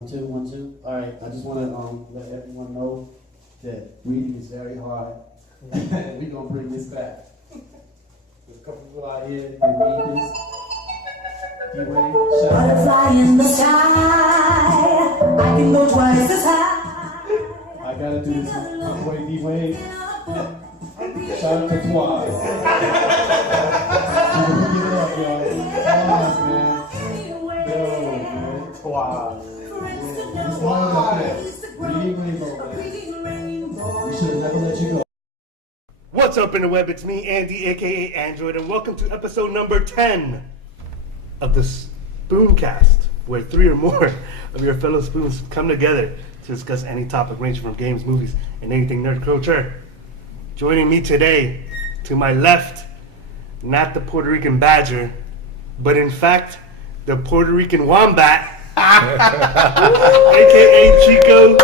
1, 2, 1, 2. All right, I just want to let everyone know that reading is very hard. We're going to bring this back. There's a couple people out here that read this. Butterfly in the sky, I can go twice as high. I got to do this way, D-Wade. Shout out to Twice. Give it up, y'all. Twice, man. Yo, man. Twice. We should have never let you go. What's up in the web? It's me, Andy, aka Android, and welcome to episode number 10 of the Spooncast, where 3 or more of your fellow spoons come together to discuss any topic ranging from games, movies, and anything nerd culture. Joining me today, to my left, not the Puerto Rican badger, but in fact, the Puerto Rican wombat, aka Chico.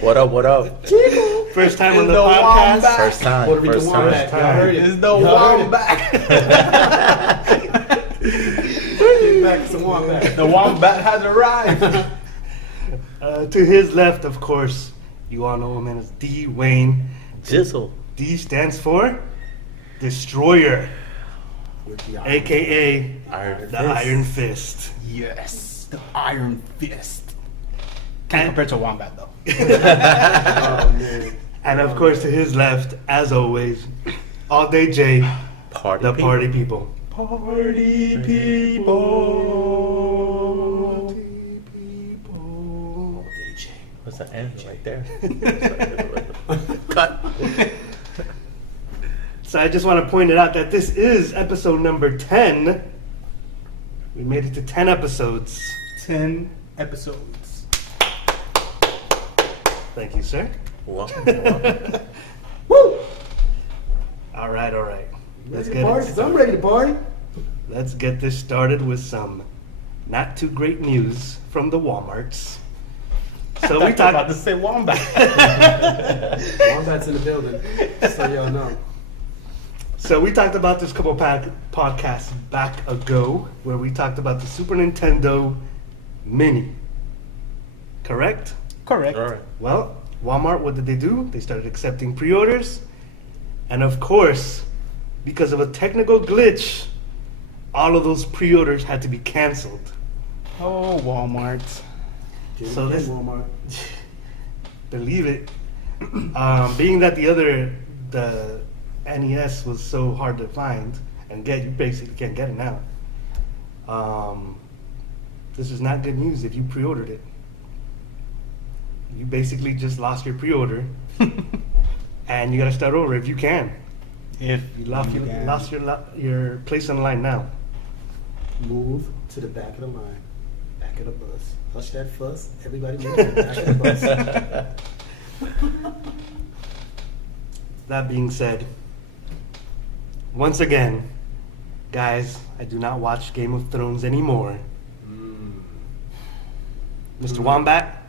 What up, what up? Chico. First time on the podcast. Wombat. First time. Puerto Rican First wombat. time. Y'all heard it. It's the wombat. Get back to some wombat. The wombat has arrived. To his left, of course, you all know him as D. Wayne. Jizzle. D stands for Destroyer, aka Iron the Iron Fist. Yes, the Iron Fist. And- Can't compare to a wombat though. Oh, man. And of course, to his left, as always, All Day J, Party the people. party people. Party people. Party people. What's that end right there? Cut. So I just want to point it out that this is episode number 10. We made it to 10 episodes. 10 episodes. Thank you, sir. Welcome. Woo! All right. Let's Ready to get party? it 'Cause I'm started. ready to party. Let's get this started with some not too great news from the Walmarts. So we I'm about talked. to say wombat. Wombat's in the building, so y'all know. So we talked about this couple podcasts back ago, where we talked about the Super Nintendo Mini. Correct? Correct. All right. Well, Walmart, what did they do? They started accepting pre-orders, and of course, because of a technical glitch, all of those pre-orders had to be canceled. Oh, Walmart. So this- Walmart. Believe it. Being that the NES was so hard to find and get, you basically can't get it now. This is not good news if you pre-ordered it. You basically just lost your pre-order, and you gotta start over if you can. If You lost your place on the line now. Move to the back of the line, back of the bus. Hush that fuss. Everybody move to the back of the bus. That being said, once again, guys, I do not watch Game of Thrones anymore. Mr. Wombat,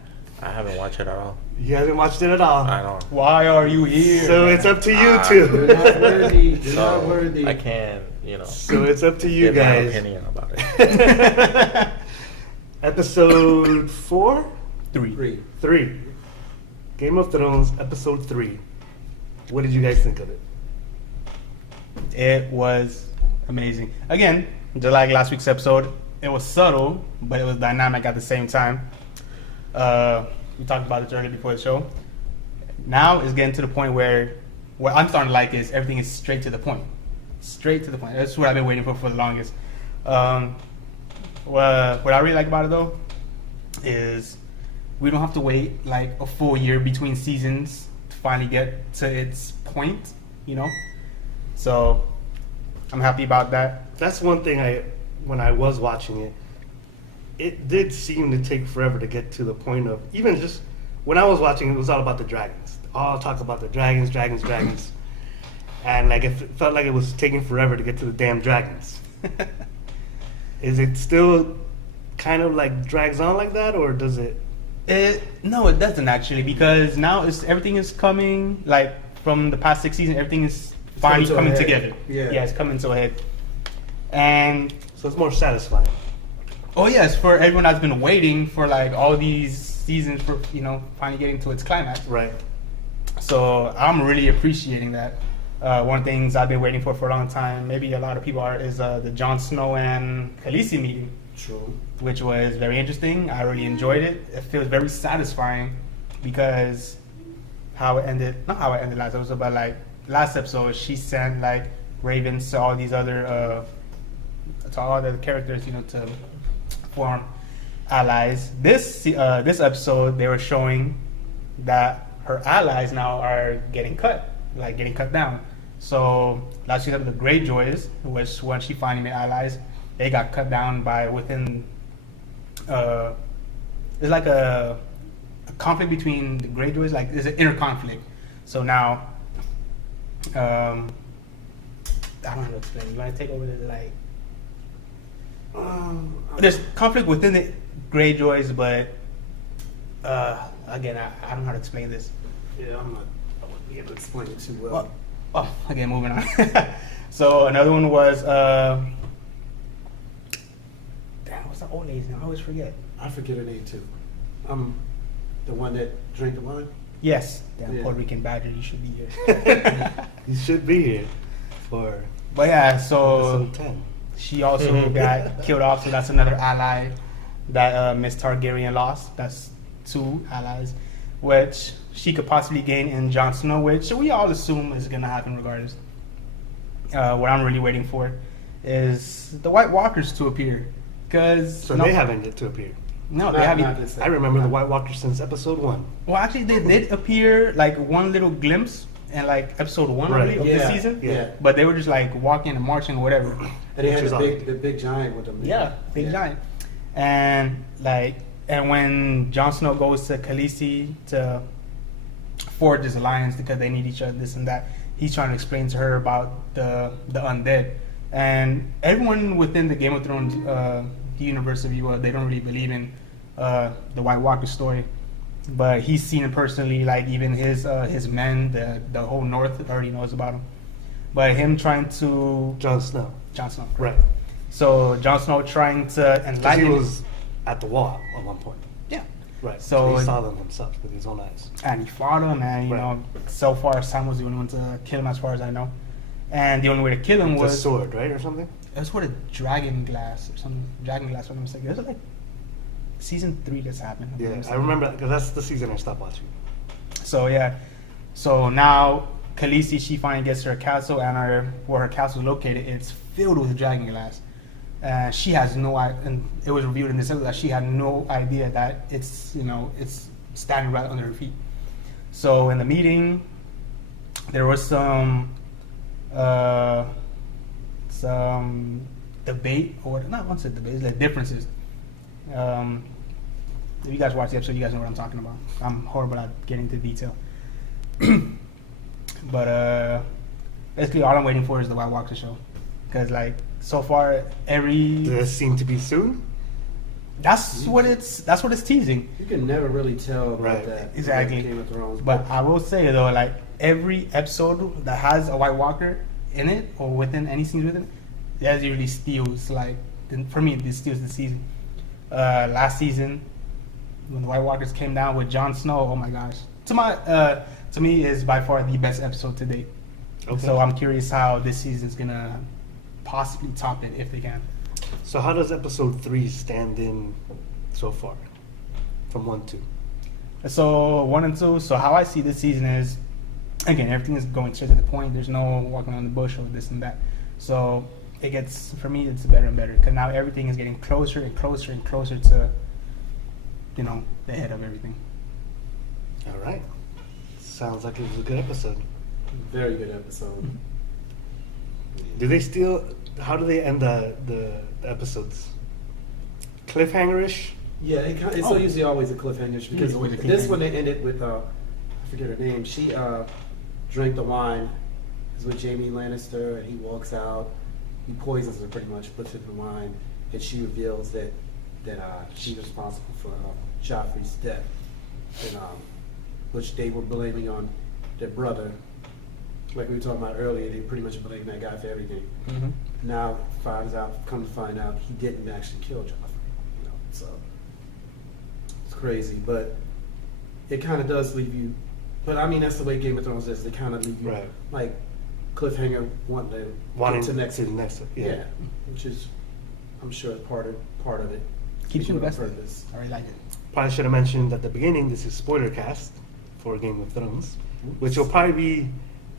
I haven't watched it at all. you haven't watched it at all. I don't. why are you here? So it's up to you You're two. not worthy. You're So not worthy. I can't, So it's up to you give my guys. opinion about it. Episode 4? 3. 3. Game of Thrones, episode 3. What did you guys think of it? It was amazing. Again, just like last week's episode, it was subtle, but it was dynamic at the same time. We talked about this earlier before the show. Now it's getting to the point where what I'm starting to like is everything is straight to the point. Straight to the point. That's what I've been waiting for the longest. What I really like about it though is we don't have to wait like a full year between seasons to finally get to its point, So I'm happy about that. That's one thing when I was watching it, it did seem to take forever to get to the point of, even just when I was watching, it was all about the dragons. All talk about the dragons. And like it felt like it was taking forever to get to the damn dragons. Is it still kind of like drags on like that, or does it? No, it doesn't actually, because now everything is coming like from the past 6 seasons. Everything is finally to a coming head. together. Yeah. It's coming to a head. And So it's more satisfying. Oh yes, for everyone that's been waiting for like all these seasons for finally getting to its climax. Right. So I'm really appreciating that. One of the things I've been waiting for a long time, maybe a lot of people are, is the Jon Snow and Khaleesi meeting. True. Which was very interesting. I really enjoyed it. It feels very satisfying because not how it ended last episode, but like last episode, she sent like ravens to all these other, to all the characters, to form allies. This episode, they were showing that her allies now are getting cut down. So last season, the Greyjoys, which when she finally made allies, they got cut down by within. It's like a conflict between the Greyjoys. Like there's an inner conflict. So now, I don't know how to explain. You want to take over the like? There's conflict within the Greyjoys, but again, I don't know how to explain this. Yeah, I wouldn't be able to explain it too well. Okay, moving on. So another one was what's the old lady's name? I always forget. I forget her name too. The one that drank the wine. Yes, damn Yeah. Puerto Rican Badger, you should be here. You should be here for But yeah, so episode 10. she also got killed off, so that's another ally that Miss Targaryen lost. That's 2 allies, which she could possibly gain in Jon Snow, which we all assume is going to happen regardless. What I'm really waiting for is the White Walkers to appear. So they haven't yet to appear. No, they Not haven't. this I remember the White Walkers since episode 1. Well, actually, they did appear like one little glimpse in like episode 1 Right. I believe, of Yeah. the season. Yeah. But they were just like walking and marching or whatever. And they had Which is the big giant with them. Yeah, big giant. And when Jon Snow goes to Khaleesi to forge this alliance because they need each other, this and that, he's trying to explain to her about the undead. And everyone within the Game of Thrones universe, if you will, they don't really believe in the White Walker story. But he's seen it personally, like even his men, the whole North already knows about him. But him trying to Jon Snow. Jon Snow, Right. So Jon Snow trying to Because enlighten. he was at the wall at one point. Yeah. Right. So- he saw them himself with his own eyes. And he fought him, and Right. so far Sam was the only one to kill him, as far as I know. And the only way to kill him With a was sword, right, or something? it was with a dragon glass or something. Dragon glass, what I'm saying. It was like season 3 this happened. if I'm Yeah, I mistaken. remember because that's the season I stopped watching. So yeah, so now Khaleesi, she finally gets to her castle, and where her castle is located, it's filled with dragon glass. She has no idea, and it was revealed in this episode that she had no idea that it's standing right under her feet. So in the meeting, there was some debate, or not once a debate, it's like differences. If you guys watch the episode, you guys know what I'm talking about. I'm horrible at getting into detail. But basically, all I'm waiting for is the White Walker show, because like so far Does it seem to be soon? that's what it's teasing. You can never really tell about Right. that. Exactly. Game of Thrones. But I will say though, like every episode that has a White Walker in it or within any scenes within it, that usually steals for me, this steals the season. Last season, when the White Walkers came down with Jon Snow, oh my gosh, to me is by far the best episode to date. Okay. So I'm curious how this season's gonna possibly top it if they can. So how does episode 3 stand in so far? From 1 to? So 1 and 2. So how I see this season is, again, everything is going straight to the point. There's no walking around the bush or this and that. So it gets, for me, it's better and better because now everything is getting closer and closer and closer to, the head of everything. All right. Sounds like it was a good episode. Very good episode. Do they how do they end the episodes? Cliffhanger-ish? Yeah, it's Oh. usually always a cliffhanger because Usually always a this cliffhanger. one they ended with I forget her name. She drank the wine. It's with Jamie Lannister, and he walks out. He poisons her pretty much, puts it in the wine, and she reveals that she's responsible for Joffrey's death, and which they were blaming on their brother. Like we were talking about earlier, they pretty much blame that guy for everything. Mm-hmm. Now come to find out, he didn't actually kill Joffrey. So it's crazy, but it kind of does leave you. But I mean, that's the way Game of Thrones is. They kind of leave you Right. like cliffhanger, wanting to next get to next. yeah, which is I'm sure part of it. Keeps you On invested. purpose. I really like it. Probably should have mentioned at the beginning. This is spoiler cast for Game of Thrones, which will probably be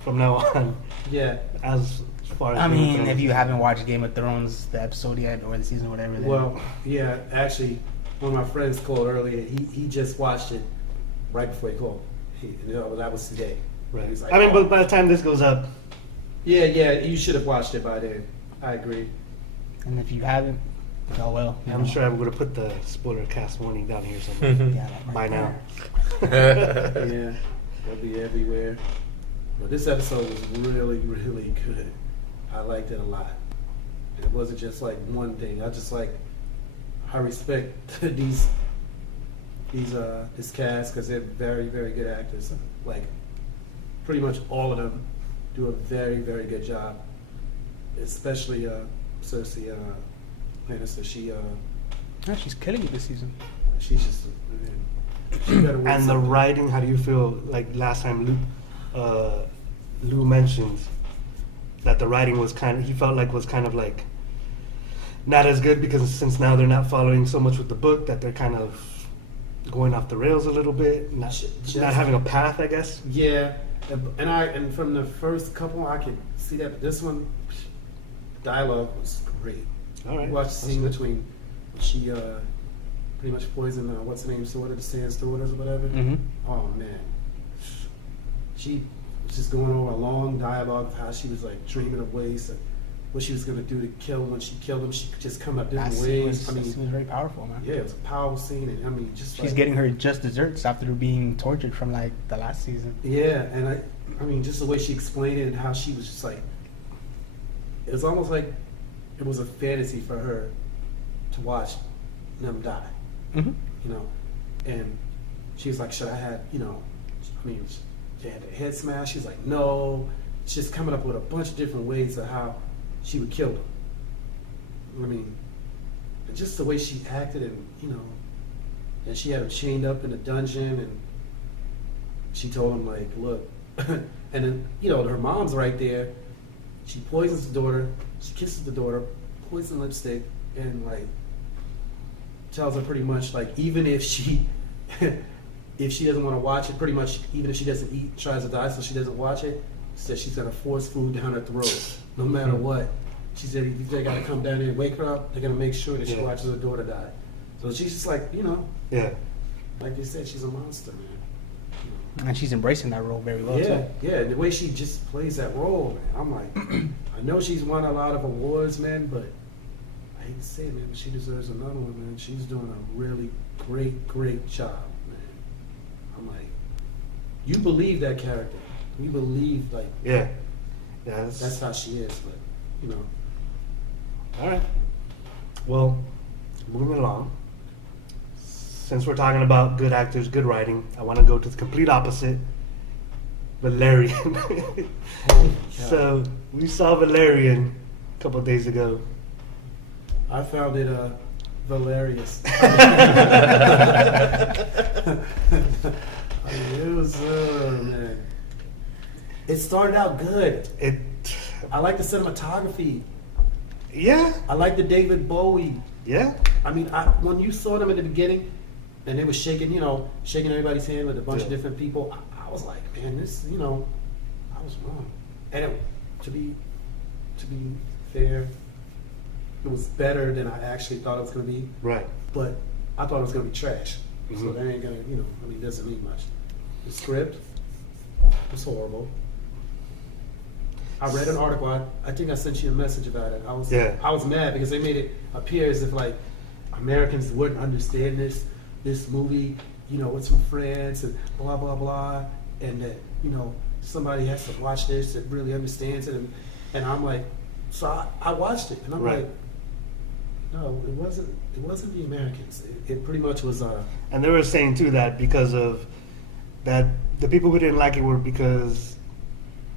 from now on Yeah. as far as. I Game of mean, Thrones if you is. haven't watched Game of Thrones, the episode yet, or the season, whatever. Then Well, yeah, actually, one of my friends called earlier. He just watched it right before he called. That was today. Right. He was like, I mean, "Oh." but by the time this goes up, Yeah, you should have watched it by then. I agree. and if you haven't, oh well. you I'm know. sure I'm going to put the spoiler cast warning down here somewhere Yeah, like by right now. there. Yeah, it'll be everywhere. But this episode was really, really good. I liked it a lot. It wasn't just like one thing. I respect this cast because they're very, very good actors. Like, pretty much all of them do a very, very good job. Especially Cersei Lannister. Yeah, she's killing it this season. She's just. She better win And the something. writing, how do you feel? Like last time, Lou mentioned that the writing was he felt like was kind of like not as good because since now they're not following so much with the book that they're kind of going off the rails a little bit, not having a path, I guess. Yeah, and from the first couple, I could see that. But this one, dialogue was great. All right, You watch the that's scene good. between she pretty much poisoned what's her name, Sword of the Sand's daughters or whatever. Mm-hmm. Oh man, she was just going over a long dialogue of how she was like dreaming of ways of what she was going to do to kill him. When she killed him, she could just come up That different scene ways. was, that scene was very powerful, man. Yeah, it was a powerful scene, and I mean, just She's like, getting her just desserts after being tortured from like the last season. Yeah, and I mean, just the way she explained it and how she was just like, it was almost like it was a fantasy for her to watch them die, Mm-hmm. you know. And she was like, should I have, I mean, they had the head smash. She was like, no. It's just coming up with a bunch of different ways of how she would kill them. I mean, just the way she acted, and and she had him chained up in a dungeon, and she told him like, look, and then her mom's right there. She poisons the daughter. She kisses the daughter, poison lipstick, and like tells her pretty much like even if she if she doesn't want to watch it, pretty much even if she doesn't eat, tries to die so she doesn't watch it, says she's gonna force food down her throat no matter what. She said if they gotta come down there and wake her up, they're gonna make sure that she Yeah. watches her daughter die. So she's just like, Yeah. like you said, she's a monster, man. And she's embracing that role very well Yeah, too. yeah, and the way she just plays that role, man, I'm like, I know she's won a lot of awards, man, but I hate to say it, man, but she deserves another one, man. She's doing a really great, great job, man. I'm like, you believe that character. You believe, like, Yeah. Yeah. that's how she is, but, All right. Well, moving along. Since we're talking about good actors, good writing, I want to go to the complete opposite. Valerian. holy cow. So we saw Valerian a couple of days ago. I found it, Valerious. It was, man. It started out good. It. I like the cinematography. Yeah. I like the David Bowie. Yeah. I mean, when you saw them at the beginning, and they were shaking, shaking everybody's hand with a bunch of Yeah. different people, I was like, man, this, I was wrong. And to be fair, it was better than I actually thought it was going to be. Right. But I thought it was going to be trash. So Mhm. that ain't going to, it doesn't mean much. The script was horrible. I read an article. I think I sent you a message about it. I was mad because they made it appear as if like Americans wouldn't understand this movie. It's from France and blah blah blah, and that somebody has to watch this that really understands it. And I'm like, so I watched it, and I'm Right. like, no, it wasn't the Americans. It pretty much was. And they were saying too that because of that, the people who didn't like it were because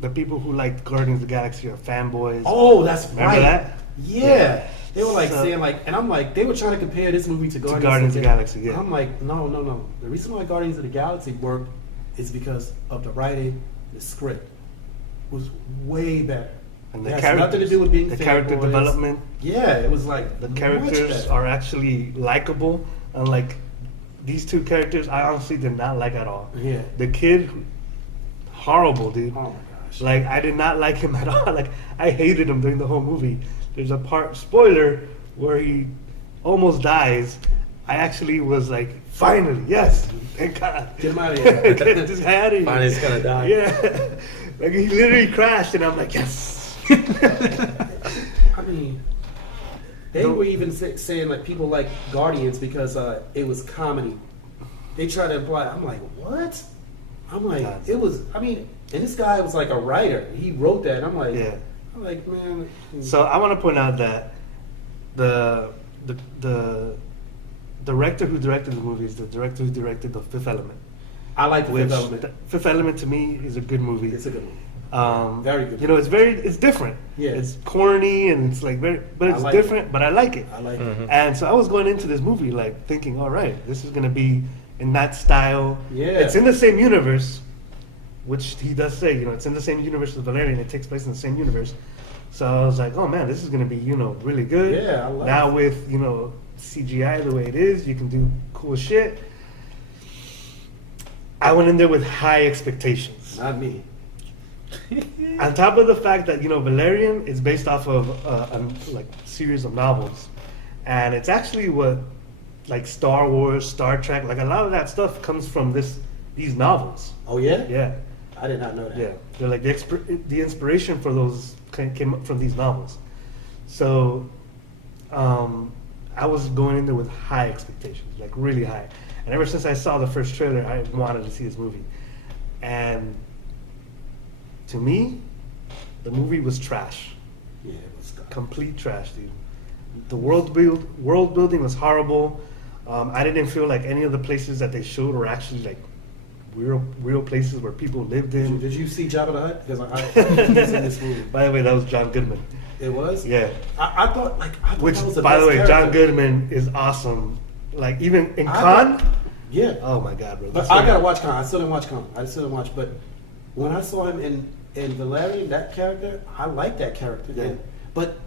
the people who liked Guardians of the Galaxy are fanboys. Oh, that's Remember right. that? Yeah. They were like So- saying like, and I'm like, they were trying to compare this movie to Guardians, Guardians of the Galaxy, yeah. I'm like, no. The reason why Guardians of the Galaxy worked is because of the writing, the script was way better. And It the has characters, nothing to do with being the character fanboys. development, Yeah, it was like the much characters better. are actually likable. Unlike these two characters, I honestly did not like at all. Yeah. The kid, horrible, dude. Oh my gosh. Like, I did not like him at all. Like, I hated him during the whole movie. There's a part, spoiler, where he almost dies. I actually was like, finally, yes, thank God. Get him out of here. Get this guy out of here. Finally, he's gonna die. Yeah. Like, he literally crashed, and I'm like, yes. I mean, they were even saying like people like Guardians because it was comedy. They try to imply. I'm like, what? I'm like, God. it was. I mean, and this guy was like a writer. He wrote that. And I'm like, Yeah. I'm like, man. So I want to point out that the director who directed the movie is the director who directed The Fifth Element. I like the Which Fifth Element. Fifth Element to me is a good movie. It's a good one. Um, Very good. You know, it's different. Yeah. It's corny and it's like but it's I like different. But I like it. I like Mhm. it. And so I was going into this movie like thinking, all right, this is gonna be in that style. Yeah. It's in the same universe, which he does say. You know, it's in the same universe as Valerian. It takes place in the same universe. So I was like, oh man, this is gonna be really good. Yeah, I like now it. with CGI the way it is, you can do cool shit. I went in there with high expectations. Not me. On top of the fact that Valerian is based off of a series of novels, and it's actually what like Star Wars, Star Trek, like a lot of that stuff comes from these novels. Oh yeah. Yeah, I did not know that. yeah. They're like the inspiration for those came up from these novels. So I was going in there with high expectations, like really high. And ever since I saw the first trailer, I wanted to see this movie. And to me, the movie was trash. Yeah, it was. Complete trash, dude. The world building was horrible. I didn't feel like any of the places that they showed were actually like real places where people lived in. Did you see Jabba the Hutt? Because I was in this movie. By the way, that was John Goodman. It was. Yeah. I thought Which, that was the by the best way, John character. Goodman is awesome. Like even in I Khan. thought- Yeah. Oh my God, bro. But That's I so gotta good. watch Khan. I still didn't watch Khan. I still didn't watch. But when I saw him in Valerian, that character, I liked that character. Yeah. But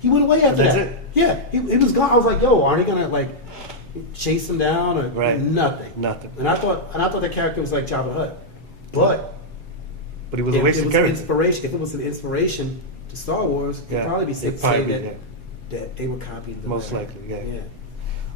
he went away after That's that. it. Yeah, he was gone. I was like, yo, aren't they gonna like chase him down or Right. nothing? Nothing. And I thought that character was like Jabba the Hutt. But But he was a if wasted it was character. inspiration, if it was an inspiration to Star Wars, it'd Yeah. probably be safe It'd to say probably be, that they were copied. the Most Valerian. likely, yeah. Yeah.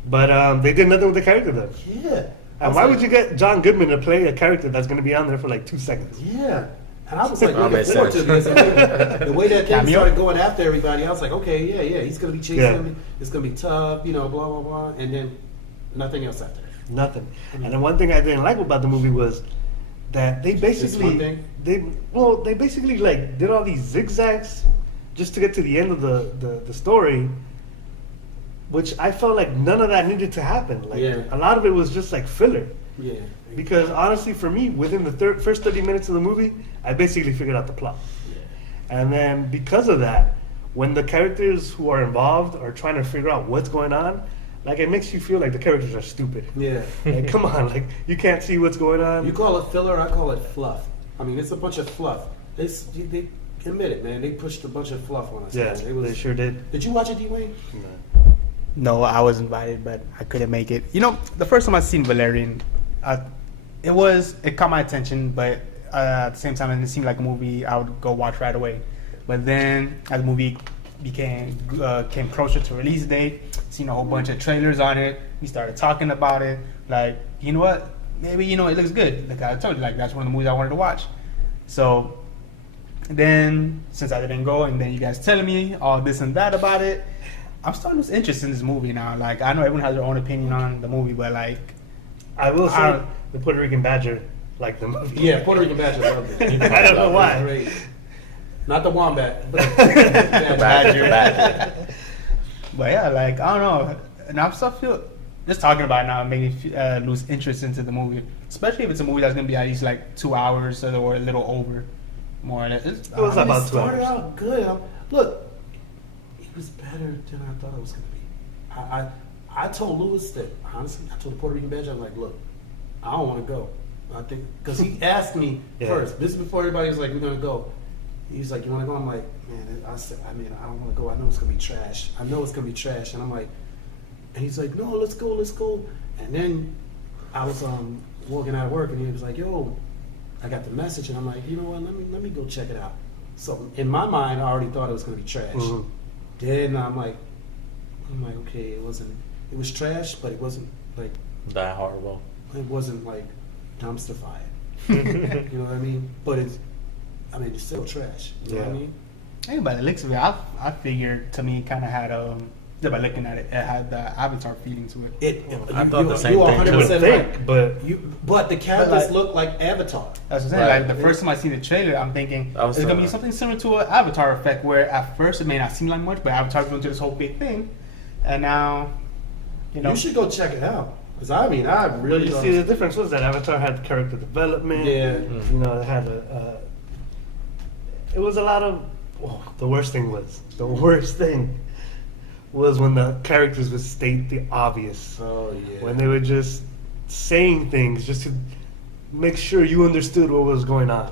But they did nothing with the character though. Yeah. I And was why like, would you get John Goodman to play a character that's going to be on there for like 2 seconds? Yeah. And I was like, That looking makes forward to sense. this. The way that thing Cameo? started going after everybody, I was like, okay, yeah, he's going to be chasing Yeah. me. It's going to be tough, blah, blah, blah. And then nothing else after that. Nothing. And the one thing I didn't like about the movie was that they one basically thing? they basically like did all these zigzags just to get to the end of the story, which I felt like none of that needed to happen. Like Yeah. a lot of it was just like filler. Yeah. Because honestly, for me, within the first 30 minutes of the movie, I basically figured out the plot. And then because of that, when the characters who are involved are trying to figure out what's going on, like it makes you feel like the characters are stupid. Yeah. Like, come on, like you can't see what's going on. You call it filler, I call it fluff. I mean, it's a bunch of fluff. They admit it, man. They pushed a bunch of fluff on us. Yeah, man. they sure did. Did you watch it, D-Wayne? No, I was invited, but I couldn't make it. The first time I seen Valerian, it caught my attention, but at the same time, it didn't seem like a movie I would go watch right away. But then, as the movie came closer to release date, seen a whole bunch of trailers on it. We started talking about it. Like, you know what? Maybe it looks good. Like I told you, like that's one of the movies I wanted to watch. So then, since I didn't go, and then you guys telling me all this and that about it, I'm starting to lose interest in this movie now. Like I know everyone has their own opinion on the movie, but like I will say I don't- the Puerto Rican Badger liked the movie. Yeah, Puerto Rican Badger loved it. I don't know why. Great. Not the wombat, but Badger. But yeah, like I don't know, and I'm still feel just talking about it now made me lose interest into the movie, especially if it's a movie that's gonna be at least like 2 hours or a little over, more or less. It was I mean, about it 2 started hours. out good. Look, was better than I thought it was gonna be. I told Lewis that, honestly, I told the Puerto Rican badge, I'm like, look, I don't want to go. I think because he asked me first. This is before everybody was like, we're gonna go. He's like, you want to go? I'm like, man. I said, I don't want to go. I know it's gonna be trash. And I'm like, and he's like, no, let's go. And then I was walking out of work, and he was like, yo, I got the message, and I'm like, you know what? Let me go check it out. So in my mind, I already thought it was gonna be trash. Mm-hmm. Then I'm like, okay, it was trash, but it wasn't like that horrible. It wasn't like dumpster fire. You know what I mean? But it's still trash. You know what I mean? Hey, by the looks of it, I figured to me it kind of had by looking at it, it had the Avatar feeling to it. I thought the same you thing. 100% right, but but the characters look like Avatar. That's what I'm saying. Like the first time I see the trailer, I'm thinking it's gonna be something similar to an Avatar effect, where at first it may not seem like much, but Avatar's going to this whole big thing, and now, you should go check it out. Because I really. But you see, the difference was that Avatar had character development. Yeah. You know, it had it was a lot of. The worst thing was when the characters would state the obvious. Oh yeah. When they were just saying things just to make sure you understood what was going on,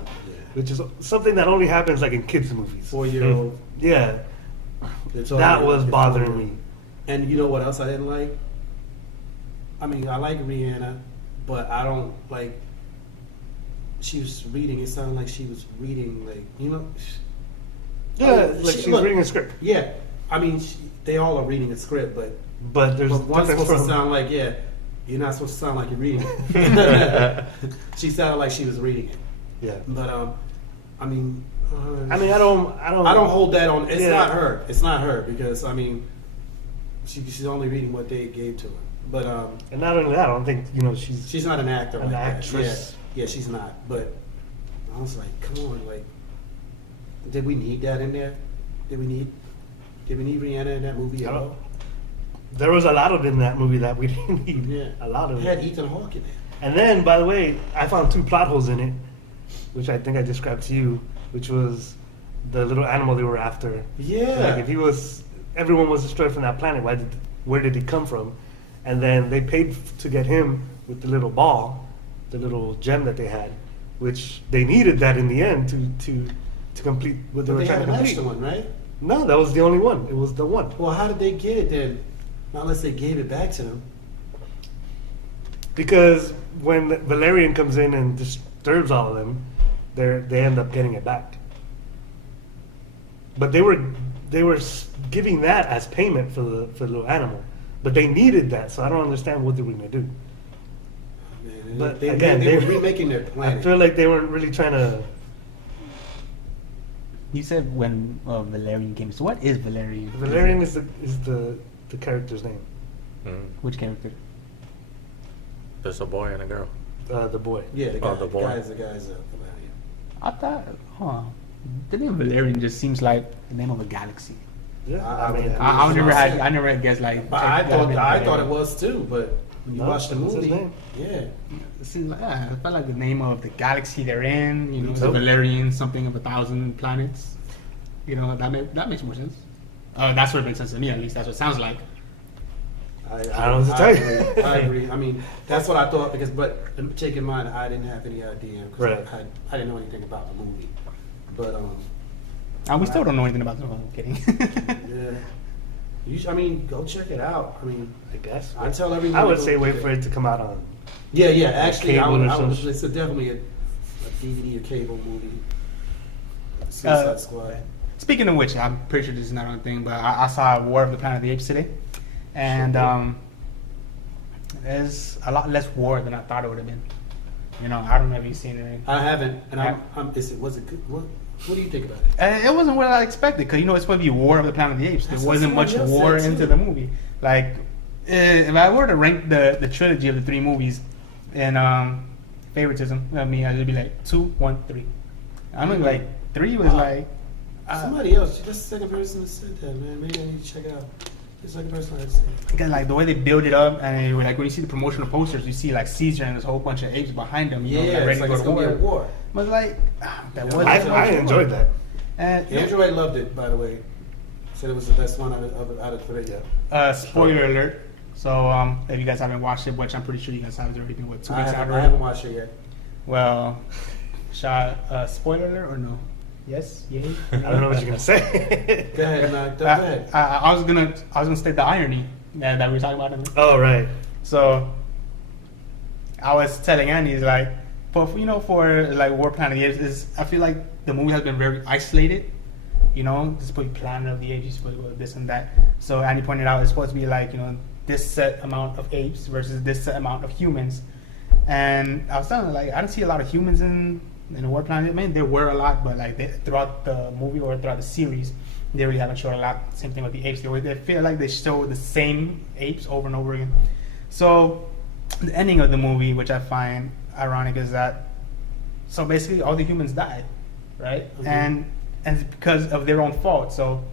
which is something that only happens like in kids' movies. 4-year-old. Yeah. That was bothering me. And you know what else I didn't like? I mean, I like Rihanna, but I don't like. She was reading. It sounded like she was reading, like, you know. Yeah, like she's reading a script. Yeah, I mean, they all are reading a script, but there's one's supposed to sound like, you're not supposed to sound like you're reading it. She sounded like she was reading it. Yeah, but I don't hold that on. It's not her. It's not her because she's only reading what they gave to her. But and not only that, I don't think she's not an actor, an actress. Yeah, she's not. But I was like, come on, like, did we need that in there? Did we need Rihanna in that movie at all? There was a lot of it in that movie that we didn't need. Yeah, a lot of it. Had Ethan Hawke in it. And then, by the way, I found 2 plot holes in it, which I think I described to you, which was the little animal they were after. Yeah. Like everyone was destroyed from that planet. Where did he come from? And then they paid to get him with the little ball, the little gem that they had, which they needed that in the end to complete what they were trying to complete. Extra one, right? No, that was the only one. It was the one. Well, how did they get it then? Not unless they gave it back to them. Because when Valerian comes in and disturbs all of them, they end up getting it back. But they were giving that as payment for the little animal. But they needed that, so I don't understand what they were going to do. Man, but they were remaking their planet. I feel like they weren't really trying to. You said when Valerian came. So what is Valerian? Valerian is the character's name. Mm-hmm. Which character? There's a boy and a girl. The boy. Yeah, the guy. The boy. The guy's Valerian. I thought, the name Valerian just seems like the name of a galaxy. Yeah, I never guessed like. But I thought it was too. But when you watch the movie, it seems like it felt like the name of the galaxy they're in. You know, the Valerian, something of 1,000 planets. You know, that makes more sense. That's what makes sense to me. At least that's what it sounds like. I don't know what to tell you. I agree. I mean, that's what I thought but take in mind, I didn't have any idea. Right. I didn't know anything about the movie. But we still don't know anything about the movie. I'm kidding. Yeah. Go check it out. I guess. I tell everyone. I would say wait for it to come out on. Yeah. Actually, it's definitely a DVD or cable movie. Suicide Squad. Speaking of which, I'm pretty sure this is not on a thing, but I saw War of the Planet of the Apes today, and there's a lot less war than I thought it would have been. You know, I don't know if you've seen it. I haven't, and was it good? What do you think about it? It wasn't what I expected, because it's supposed to be War of the Planet of the Apes. There wasn't much war into the movie. Like, if I were to rank the trilogy of the 3 movies in favoritism, I'd be like 2, 1, 3. Like 3 was like. Somebody else. That's the second person that said that, man. Maybe I need to check it out. The second person that said it. Because like the way they build it up, and like when you see the promotional posters, you see like Caesar and this whole bunch of apes behind him. Ready to go to war. But like, I enjoyed that. Android loved it, by the way. Said it was the best one out of three. Yeah. Spoiler alert. So if you guys haven't watched it, which I'm pretty sure you guys have, it's already been 2 weeks out I already. haven't watched it yet. Well, spoiler alert or no? Yes, yay. I don't know what you're gonna say. Go ahead, Mac. Go ahead. I was gonna state the irony that we were talking about. Oh right. So I was telling Andy, like, for like War Planet of the Apes, is I feel like the movie has been very isolated. Just put Planet of the Apes, just put this and that. So Andy pointed out it's supposed to be like, this set amount of apes versus this set amount of humans. And I was telling him, like, I didn't see a lot of humans in the War Planet. I mean, there were a lot, but like throughout the movie or throughout the series, they really haven't shown a lot. Same thing with the apes. They feel like they show the same apes over and over again. So the ending of the movie, which I find ironic, is that so basically all the humans died, right? Mm-hmm. And it's because of their own fault. So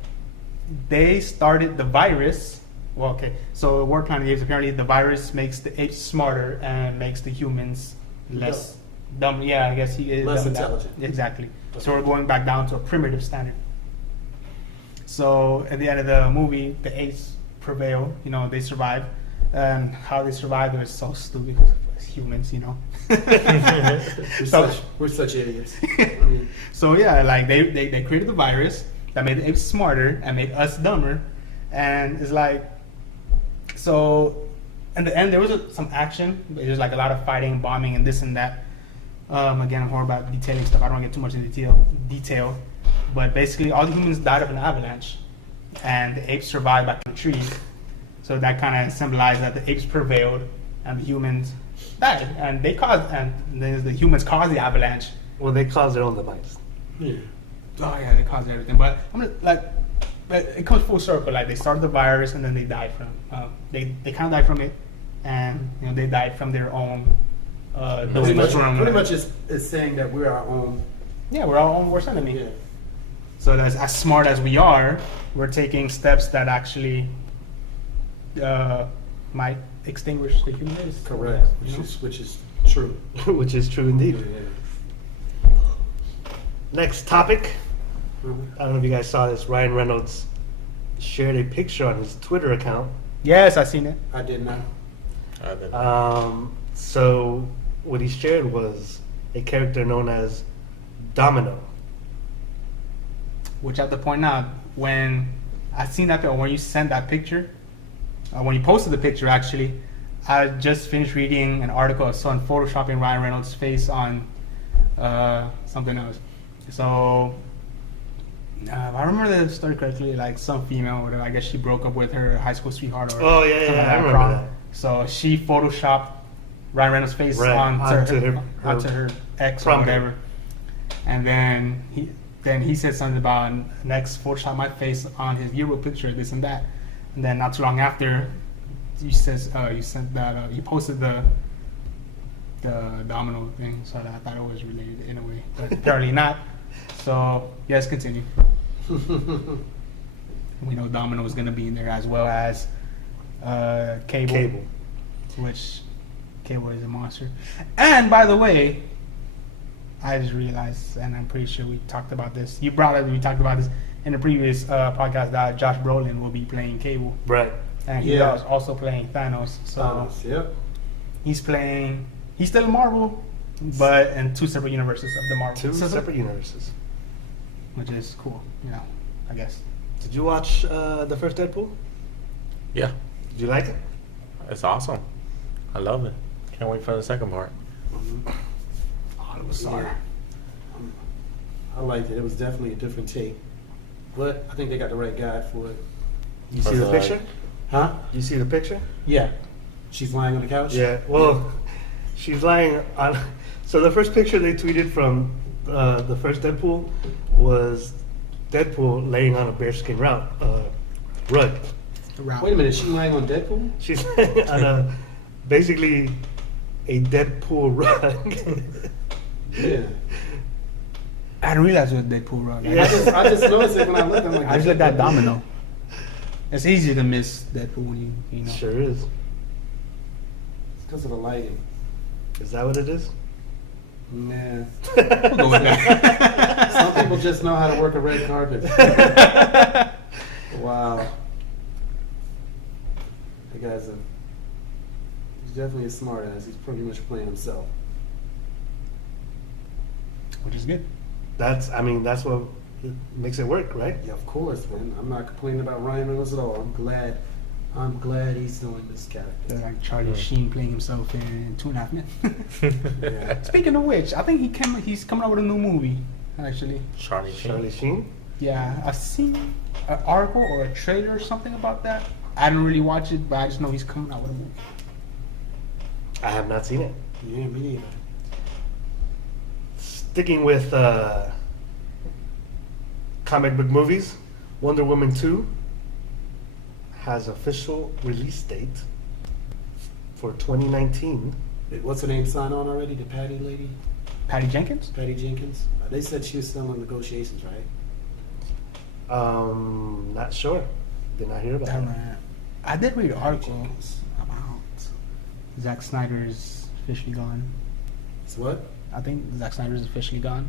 they started the virus. Well, okay. So War Planet of the Apes, apparently the virus makes the apes smarter and makes the humans less dumb. Yeah, I guess he is Less dumb down. intelligent. Exactly. So we're going back down to a primitive standard. So at the end of the movie, the apes prevail. They survive. And how they survived was so stupid because it's humans, We're such idiots. So yeah, like they created the virus that made the apes smarter and made us dumber, and it's like, so in the end there was some action. There's like a lot of fighting, bombing, and this and that. Again, I'm horrible about detailing stuff. I don't want to get too much into detail, but basically all the humans died of an avalanche, and the apes survived back in the trees. So that kind of symbolized that the apes prevailed and the humans died, and the humans caused the avalanche. Well, they caused their own demise. Yeah. Oh yeah, they caused everything. But but it comes full circle. Like they started the virus and then they died from. They kind of died from it, and they died from their own. Pretty much is saying that we're our own. Yeah, we're our own worst enemy. Yeah. So that's as smart as we are, we're taking steps that actually might extinguish the human race. Correct. Which is true. Which is true indeed. Yeah. Next topic. Mhm. I don't know if you guys saw this. Ryan Reynolds shared a picture on his Twitter account. Yes, I seen it. I did not. I didn't. So what he shared was a character known as Domino. Which I have to point out, when I seen that, when you sent that picture, when you posted the picture, actually, I just finished reading an article I saw on photoshopping Ryan Reynolds' face on something else. So, if I remember the story correctly, like some female, whatever, I guess she broke up with her high school sweetheart. Or Oh, yeah, something yeah, like I remember prom. that. So she photoshopped Ryan Reynolds' face Right, onto onto her ex or prom whatever. date. And then he said something about next Photoshop my face on his yearbook picture, this and that. And then not too long after, you posted the Domino thing, so I thought it was related in a way, but apparently not. So yes, continue. We know Domino is going to be in there, as well as Cable, which Cable is a monster. And by the way, I just realized, and I'm pretty sure we talked about this. We talked about this in the previous podcast, that Josh Brolin will be playing Cable. Right. And he's also playing Thanos. So Thanos, yep. he's still in Marvel, but in two separate universes of the Marvel. Two separate universes. Which is cool, I guess. Did you watch the first Deadpool? Yeah, Did you like it? it's awesome. I love it. Can't wait for the second part. Oh, it was sorry. I liked it. It was definitely a different take. But I think they got the right guy for it. You see the picture? Huh? You see the picture? Yeah. She's lying on the couch? Yeah. Well, she's lying on. So the first picture they tweeted from the first Deadpool was Deadpool laying on a bearskin rug. Wait a minute, she lying on Deadpool? She's laying on basically a Deadpool rug. Yeah. I didn't realize it was Deadpool, bro. Yeah. I just noticed it when I looked. I'm like, I just looked at Domino. It's easy to miss Deadpool when you know. Sure is. It's because of the lighting. Is that what it is? Man. We'll go with that. Some people just know how to work a red carpet. Wow. That guy's he's definitely a smart ass. He's pretty much playing himself. Which is good. That's what makes it work, right? Yeah, of course, man. I'm not complaining about Ryan Reynolds at all. I'm glad he's doing this character. Like Charlie Sheen playing himself in 2.5 minutes. Yeah. Speaking of which, I think he's coming out with a new movie, actually. Charlie Sheen. Charlie Sheen. Yeah, I've seen an article or a trailer or something about that. I didn't really watch it, but I just know he's coming out with a movie. I have not seen it. Yeah, me neither. Sticking with comic book movies, Wonder Woman 2 has official release date for 2019. What's her name signed on already? The Patty lady? Patty Jenkins? Patty Jenkins? They said she was still in negotiations, right? Not sure. Did not hear about it. I did read an article Jenkins. about Zack Snyder's officially gone. It's what? I think Zack Snyder's officially gone.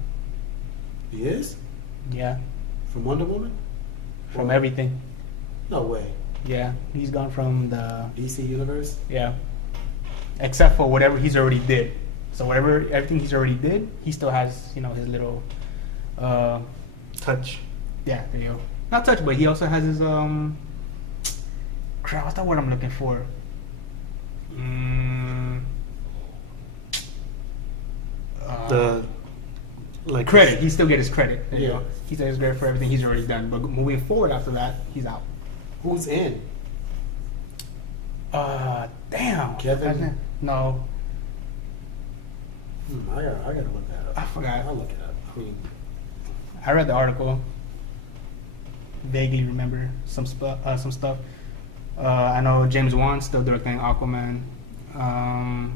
He is? Yeah, From Wonder Woman? from Well, everything. No way. Yeah, he's gone from the DC Universe? yeah, except for whatever he's already did. So everything he's already did, he still has his little Touch. yeah, there you go. Not touch, but he also has his crap. What's that word I'm looking for? The like Credit. He still get his credit. There you Yeah. go. He still gets credit for everything he's already done. But moving forward after that, he's out. Who's in? Damn. Kevin? No, I gotta look that up. I forgot. I'll look it up. I mean, I read the article. Vaguely remember some stuff. I know James Wan's still directing Aquaman. I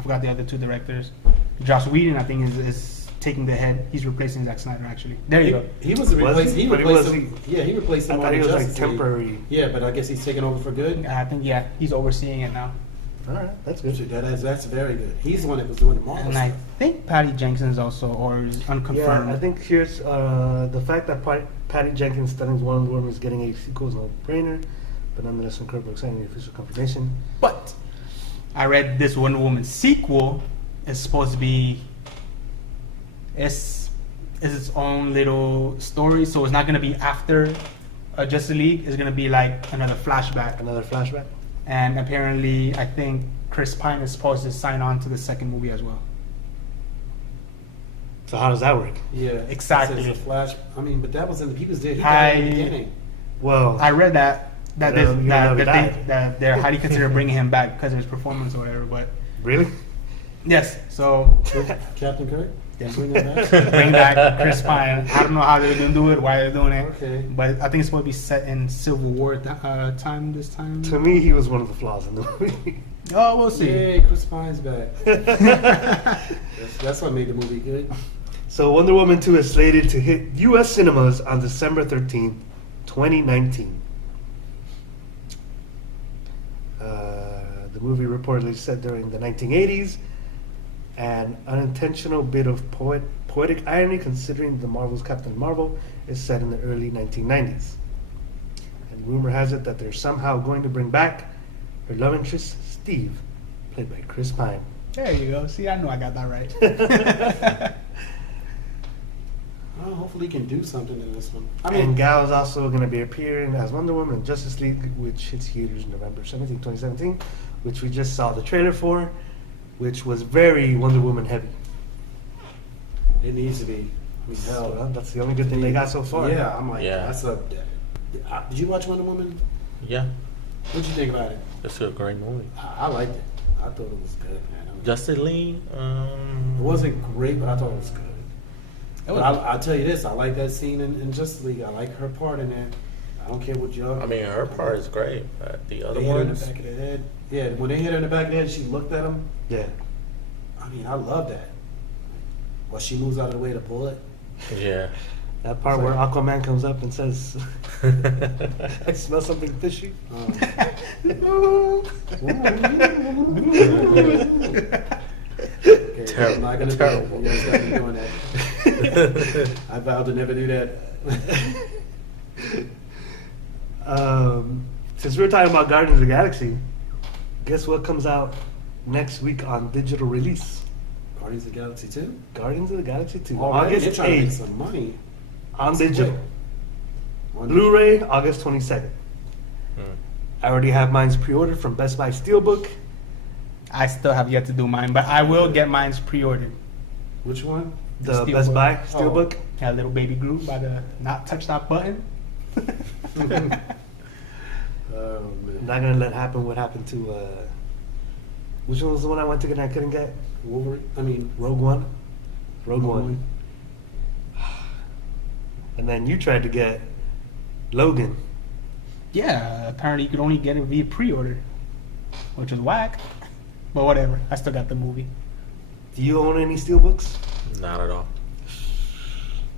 forgot the other two directors. Joss Whedon, I think, is taking the head. He's replacing Zack Snyder, actually. There you go. he was a Was replace. he? He But he replaced was- him. Yeah, he replaced I him. thought on he was like Justice League. temporary. Yeah, but I guess he's taking over for good. I think, yeah, he's overseeing it now. All right, that's good. That's very good. He's the one that was doing the Marvel And I stuff. think Patty Jenkins also, or is unconfirmed. Yeah, I think here's the fact that Patty Jenkins studying Wonder Woman is getting a sequel is no brainer, but nonetheless incredible exciting the official confirmation. But I read this Wonder Woman sequel is supposed to be is its own little story, so it's not going to be after Justice League. It's going to be like another flashback. Another flashback. And apparently, I think Chris Pine is supposed to sign on to the second movie as well. So how does that work? Yeah, Exactly. It's a flash. I mean, but that was in the he was dead. He I- died in the beginning. Well, I read that Yeah, you know he died. that they're highly considering bringing him back because of his performance or whatever. But really? yes, so Captain Kirk. Yeah. Bring him back. bring back Chris Pine. I don't know how they're gonna do it, why they're doing it, Okay. but I think it's supposed to be set in Civil War time this time. To me, he was one of the flaws in the movie. Oh, we'll see. Yay, Chris Pine's back. That's what made the movie good. So Wonder Woman 2 is slated to hit U.S. cinemas on December 13th, 2019. The movie reportedly set during the 1980s, an unintentional bit of poetic irony considering the Marvel's Captain Marvel is set in the early 1990s. And rumor has it that they're somehow going to bring back her love interest, Steve, played by Chris Pine. There you go. See, I knew I got that right. Well, hopefully, he can do something in this one. I And mean, Gal is also going to be appearing as Wonder Woman in Justice League, which hits theaters November 17, 2017, which we just saw the trailer for, which was very Wonder Woman heavy. it needs to be. I mean, So hell, that's the only good thing they got so far. Yeah, I'm like, Yeah. that's a. Did you watch Wonder Woman? Yeah, What'd you think about it? it's a great movie. I liked it. I thought it was good, man. I mean, Justice League. it wasn't great, but I thought it was good. It But was- I'll tell you this: I like that scene in Justice League. I like her part in it. I don't care what y'all. I mean, her part is great, but the other They hit her in the ones. back of the head. Yeah, when they hit her in the back of the head, she looked at him. Yeah. I mean, I love that. While she moves out of the way to pull it. Yeah. That part where Aquaman comes up and says, I smell something fishy. Okay, Terrible, I'm not gonna terrible. do that. You guys gotta be doing that. I vowed to never do that. Since we're talking about Guardians of the Galaxy, guess what comes out next week on digital release? Guardians of the Galaxy 2? Guardians of the Galaxy 2. Already, they're August trying to make 8th some money. on digital. On Blu Ray, August 22nd. Hmm. I already have mine pre-ordered from Best Buy Steelbook. I still have yet to do mine, but I will get mine pre-ordered. Which one? The Steelbook. Best Buy Oh. Steelbook. Had a little baby Groot by the not touch that button. Oh, I'm man. not gonna let happen what happened to which one was the one I went to get and I couldn't get? Wolverine? I mean, Rogue One. Rogue Rogue One. And then you tried to get Logan. Yeah, apparently you could only get it via pre-order, which is whack. But whatever, I still got the movie. Do you own any Steelbooks? Not at all.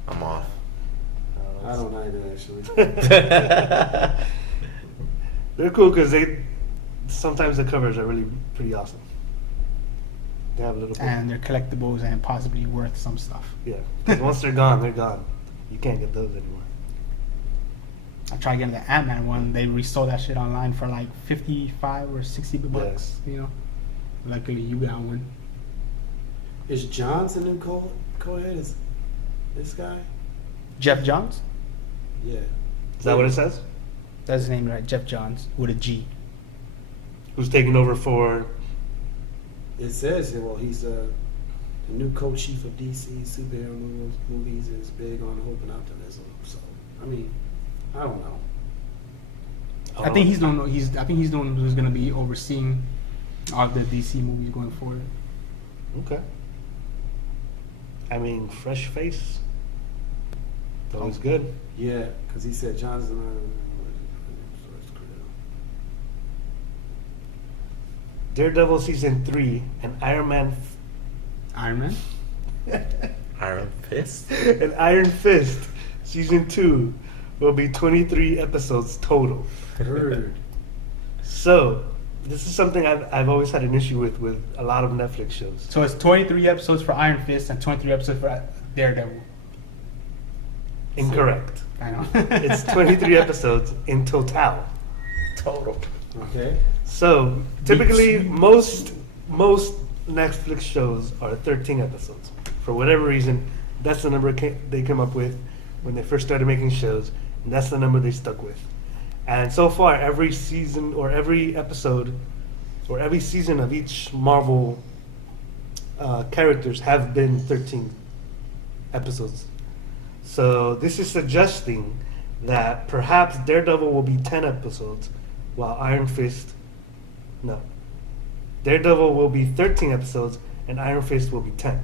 I'm off. I don't either, actually. They're cool because sometimes the covers are really pretty awesome. They have a little bit. And they're collectibles and possibly worth some stuff. Yeah, because once they're gone, they're gone. You can't get those anymore. I tried getting the Ant-Man one. They resold that shit online for like 55 or 60 bucks, you know. Luckily you got one. Is John's the new co-head? Is this guy? Jeff Johns? Yeah. Is that what it says? That's his name, right? Jeff Johns with a G. Who's taking over for? It says, well, he's the new co-chief of DC superhero movies is big on hope and optimism. So, I mean, I don't know. I think he's doing. I think he's the one who's gonna be overseeing all the DC movies going forward. Okay. I mean, fresh face. Always good. Yeah, because he said John's the Daredevil season 3 and Iron Man. Iron Man. Iron Fist? And Iron Fist season 2 will be 23 episodes total. Heard. So, this is something I've always had an issue with a lot of Netflix shows. So it's 23 episodes for Iron Fist and 23 episodes for Daredevil. Incorrect. I know. It's 23 episodes in total. Total. Okay. So, typically, most Netflix shows are 13 episodes. For whatever reason, that's the number they came up with when they first started making shows, and that's the number they stuck with. And so far, every season or every episode or every season of each Marvel characters have been 13 episodes. So this is suggesting that perhaps Daredevil will be 10 episodes, while Daredevil will be 13 episodes, and Iron Fist will be 10.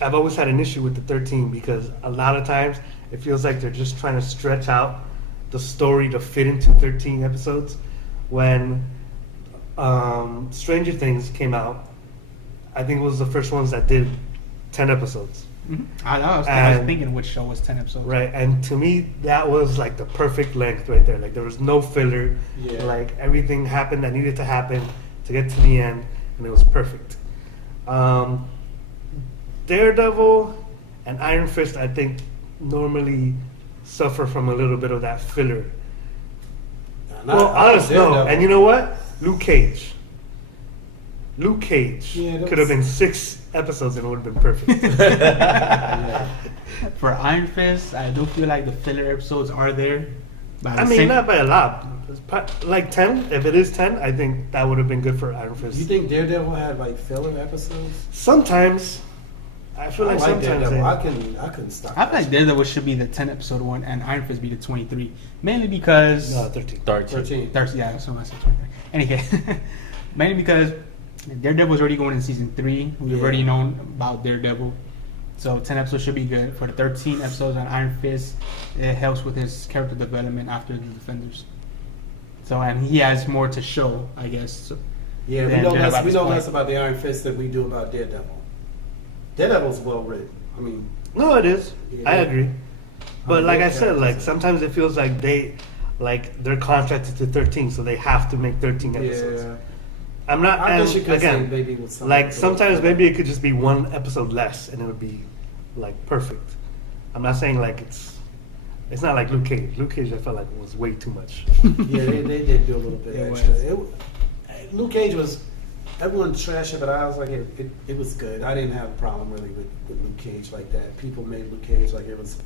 I've always had an issue with the 13 because a lot of times it feels like they're just trying to stretch out the story to fit into 13 episodes. When Stranger Things came out, I think it was the first ones that did 10 episodes. Mhm. I was And- thinking which show was 10 episodes. Right, and to me, that was like the perfect length right there. Like there was no filler. Yeah. Like everything happened that needed to happen to get to the end, and it was perfect. Daredevil and Iron Fist, I think, normally suffer from a little bit of that filler. Well, honestly, no. And you know what? Luke Cage. Yeah, that could have was- been 6 episodes and it would have been perfect. Yeah. For Iron Fist, I do feel like the filler episodes are there. But at I the mean, same- not by a lot. Like 10. If it is 10, I think that would have been good for Iron Do Fist. you think Daredevil had like filler episodes? Sometimes. I feel like sometimes. Daredevil. They- I couldn't stop. I feel like Daredevil should be the 10 episode one and Iron Fist be the 23. Mainly because. No, 13. 13. Yeah, that's what I said 23. Anyway, mainly because Daredevil's already going in season 3. We've Yeah. already known about Daredevil. So 10 episodes should be good. For the 13 episodes on Iron Fist, it helps with his character development after the Defenders. So, and he has more to show, I guess. So, Yeah, than Daredevil at we this know point. less about the Iron Fist than we do about Daredevil. Daredevil's well written. I mean, No, it is. Yeah. I agree. But like I said, characters. like sometimes it feels like they're contracted to 13, so they have to make 13 episodes. yeah. I'm not. I and guess you could say again, maybe with some like episodes, sometimes but- maybe it could just be one episode less, and it would be like perfect. I'm not saying like it's It's not like Luke Cage. Luke Cage, I felt like was way too much. Yeah, they did do a little bit It extra. was. Luke Cage was, everyone trashed it, but I was like, it was good. I didn't have a problem really with Luke Cage like that. People made Luke Cage like it was,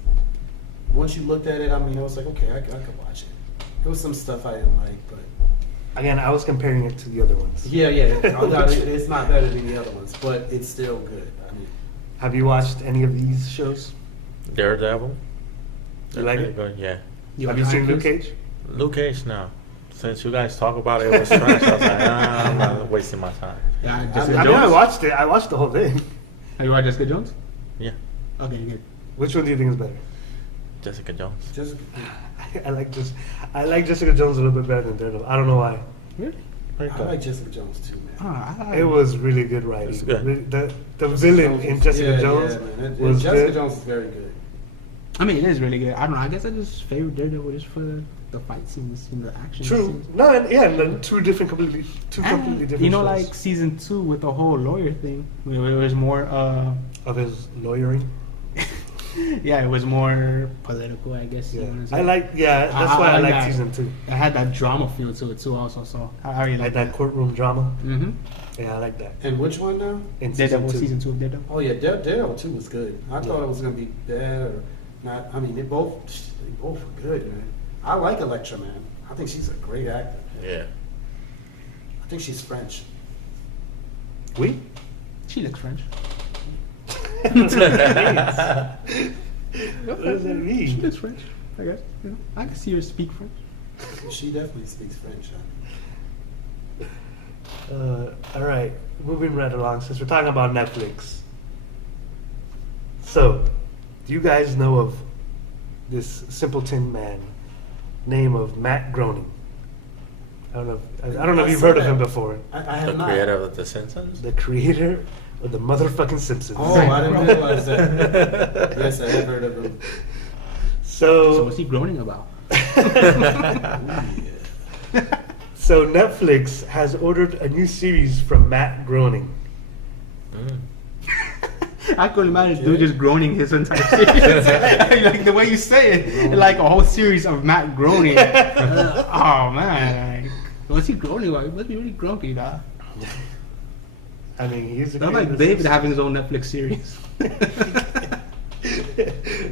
once you looked at it, I mean, it was like, okay, I could watch it. There was some stuff I didn't like, but. Again, I was comparing it to the other ones. Yeah, it's not better than the other ones, but it's still good. I mean, Have you watched any of these shows? Daredevil. You like it? Good, yeah. Have you seen Luke Cage? Luke Cage now. Since you guys talk about it, it was trash. I was like, I'm not wasting my time. Yeah, I Jessica mean, Jones. I watched it. I watched the whole thing. Have you watched Jessica Jones? Yeah, Okay, good. Which one do you think is better? Jessica Jones. just I like Jessica Jones a little bit better than Daredevil. I don't know why. Really? Very I good. like Jessica Jones too, man. It was really good writing. It's good. The villain in Jessica Jones man. was Jessica good. Jones is very good. I mean, it is really good. I don't know. I guess I just favorite Daredevil just for the fight scenes and the action True. scenes. No, and then two completely different. You know, shows like season 2 with the whole lawyer thing, where it was more. of his lawyering. Yeah, it was more political, I guess. Yeah, You wanna say. that's why I like that. season 2. It had that drama feel to it too, also. So I really Like like that courtroom drama. Mm-hmm. Yeah, I like that. And which one now? In Daredevil season 2. season 2 of Daredevil. Oh yeah, Daredevil 2 was good. I thought it was gonna be bad or not. I mean, they both were good, man. I like Elektra, man. I think she's a great actor. Yeah. I think she's French. We? She looks French. What does that mean? She looks French, I guess. You know, I can see her speak French. She definitely speaks French. All right, moving right along. Since we're talking about Netflix, so do you guys know of this simpleton man name of Matt Groening? I don't know if you've heard of him before. I The have not. creator of The Simpsons. The creator of the motherfucking Simpsons. Oh, I didn't realize that. Yes, I have heard of him. So what's he groaning about? So Netflix has ordered a new series from Matt Groening. Mm. I couldn't imagine dude just groaning his entire series. Like the way you say it, like a whole series of Matt groaning. Oh man, like, what's he groaning about? He must be really grumpy, dog. I mean, he's That's like David having his own Netflix series.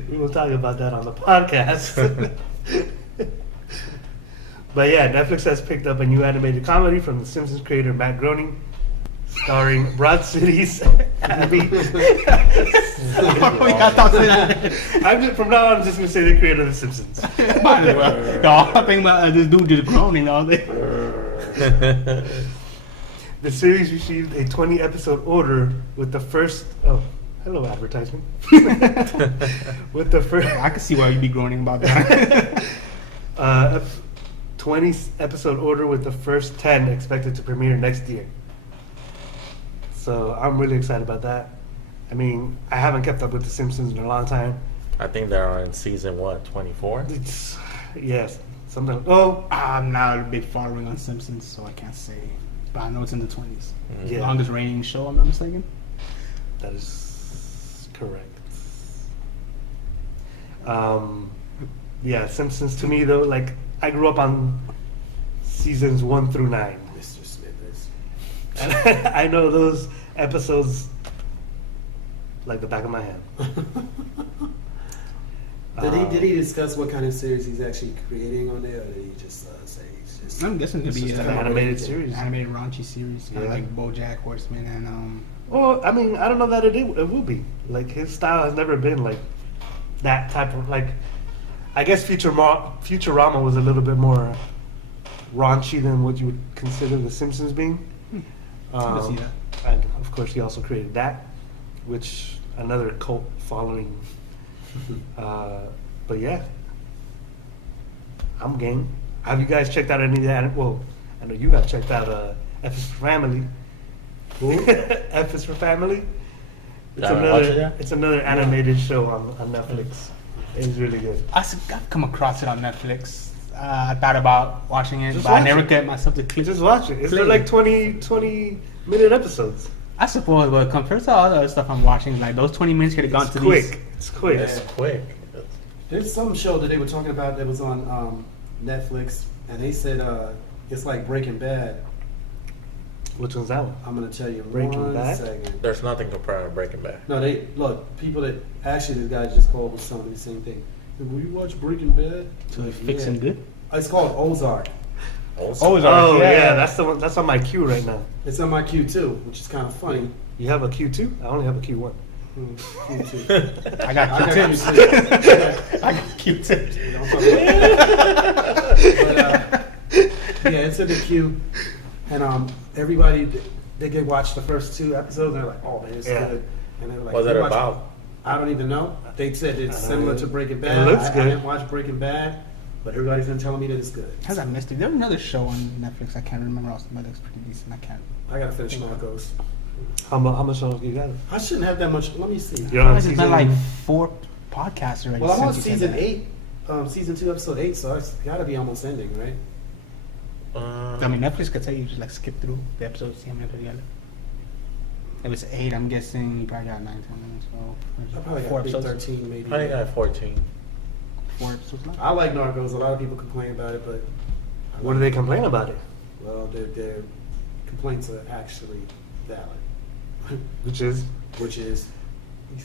We will talk about that on the podcast. But yeah, Netflix has picked up a new animated comedy from The Simpsons creator Matt Groening, starring Broad City's Abby. From now on, I'm just gonna say the creator of The Simpsons. Might as well. Y'all think about this dude just groaning all day. The series received a 20-episode order with the first. Oh, hello, advertisement. With the first. I can see why you'd be groaning about that. 20-episode order with the first 10 expected to premiere next year. So I'm really excited about that. I mean, I haven't kept up with The Simpsons in a long time. I think they're on season 24. Yes, something. Oh, I'm not a big following on Simpsons, so I can't say. But I know it's in the 20s. yeah, Longest reigning show, I'm not mistaken. that is correct. Yeah, Simpsons to me though, like I grew up on seasons 1 through 9. Mr. Smithers. And I know those episodes like the back of my hand. Did he discuss what kind of series he's actually creating on there, or did he just say he's just? I'm guessing it'd It's be just an an animated series. animated raunchy series, kind of Yeah. like BoJack Horseman and Well, I mean, I don't know that it will be. Like his style has never been like that type of like. I guess Futurama was a little bit more raunchy than what you would consider The Simpsons being. I can see that. And of course, he also created that, which another cult following. But yeah, I'm game. Have you guys checked out any of that? Well, I know you got checked out F is for Family. F is for Family. It's I haven't watched it another. yet. It's another animated show on Netflix. It's really good. I've come across it on Netflix. I thought about watching it, Just but I watch never it. get myself to click. Just watch it. It's Play. like 20-minute episodes. I suppose, but compared to all the other stuff I'm watching, like those 20 minutes could have gone It's to quick. these. It's quick. It's quick. There's some show that they were talking about that was on Netflix, and they said it's like Breaking Bad. Which one's that one? I'm gonna tell you Breaking one Bad? second. There's nothing compared to Breaking Bad. No, they look people that actually this guy just called was telling me the same thing. Will you watch Breaking Bad? So they're fixing good. It's called Ozark. Ozark, Oh yeah. yeah, that's the one. That's on my queue right now. It's on my queue too, which is kind of funny. You have a Q2? I only have a Q1. Queue too. I got I got Q-tips. Q2. I got Q-tips. You know what I'm talking about? But, yeah, it's in the queue, and everybody they get watch the first 2 episodes, and they're like, "Oh man, it's Yeah. good." And they're like, What's "You it watch-" about? I don't even know. They said it's similar to Breaking Bad. It looks I good. didn't watch Breaking Bad, but everybody's been telling me that it's good. How's that mystery? There's another show on Netflix. I can't remember. Also, but it looks pretty decent. I can't. I gotta finish Narcos. How much longer you got? I shouldn't have that much. Let me see. You're on It's been season like 4 podcasts already. Well, I'm on since you said season that. 8, season 2, episode 8, so it's gotta be almost ending, right? I mean, Netflix could tell you just like skip through the episodes, see how many together. If it's 8, I'm guessing you probably got 9, 10 minutes. I So probably 4 got episodes. 13, maybe. I think I have 14. 4 episodes left. I like Narcos. A lot of people complain about it, but What do they complain about it? well, their complaints are actually valid, Which is? which is he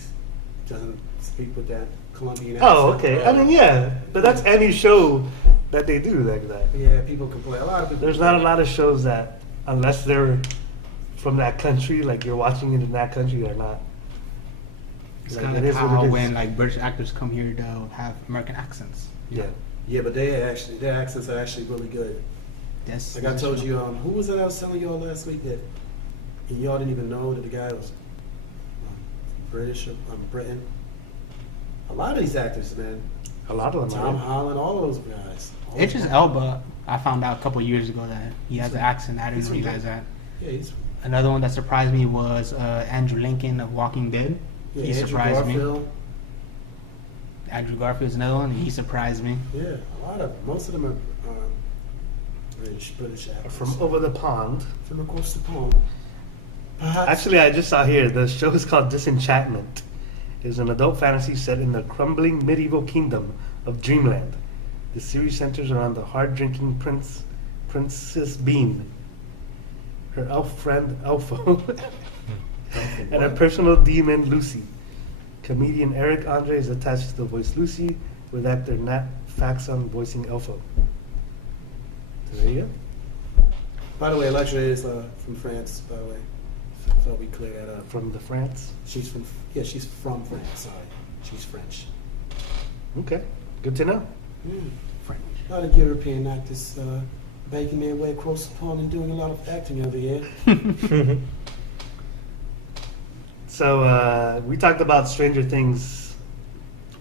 doesn't speak with that Colombian accent. Oh, okay. I mean, yeah, but that's any show that they do like that. Yeah, people complain. A lot of people. There's not a lot of shows that, unless they're from that country, like you're watching it in that country, they're not. It's Like, kind it of is like what how it is. when like British actors come here, they'll have American accents. Yeah. Yeah, but their accents are actually really good. Yes. Like I told you, who was it I was telling y'all last week that and y'all didn't even know that the guy was British or Britain. A lot of these actors, man. A lot of them Tom are. Holland, all those guys. All Idris of them. Elba, I found out a couple years ago that he has an accent. I didn't He's from realize that. Yeah, he's Another one that surprised me was Andrew Lincoln of Walking Dead. yeah, He Andrew surprised Garfield. me. Andrew Garfield's another one. He surprised me. Yeah, a lot of most of them are British actors From over the pond. from across the pond. Perhaps Actually, I just saw here, the show is called Disenchantment. It is an adult fantasy set in the crumbling medieval kingdom of Dreamland. The series centers around the hard-drinking Princess Bean, her elf friend Elfo, and her personal demon Lucy. Comedian Eric Andre is attached to voice Lucy, with actor Nat Faxon voicing Elfo. So there you go. By the way, Electra is from France. By the way, so we clear that up. From the France. She's from France. Sorry, she's French. Okay, good to know. French. A lot of European actors making their way across the pond and doing a lot of acting over here. So we talked about Stranger Things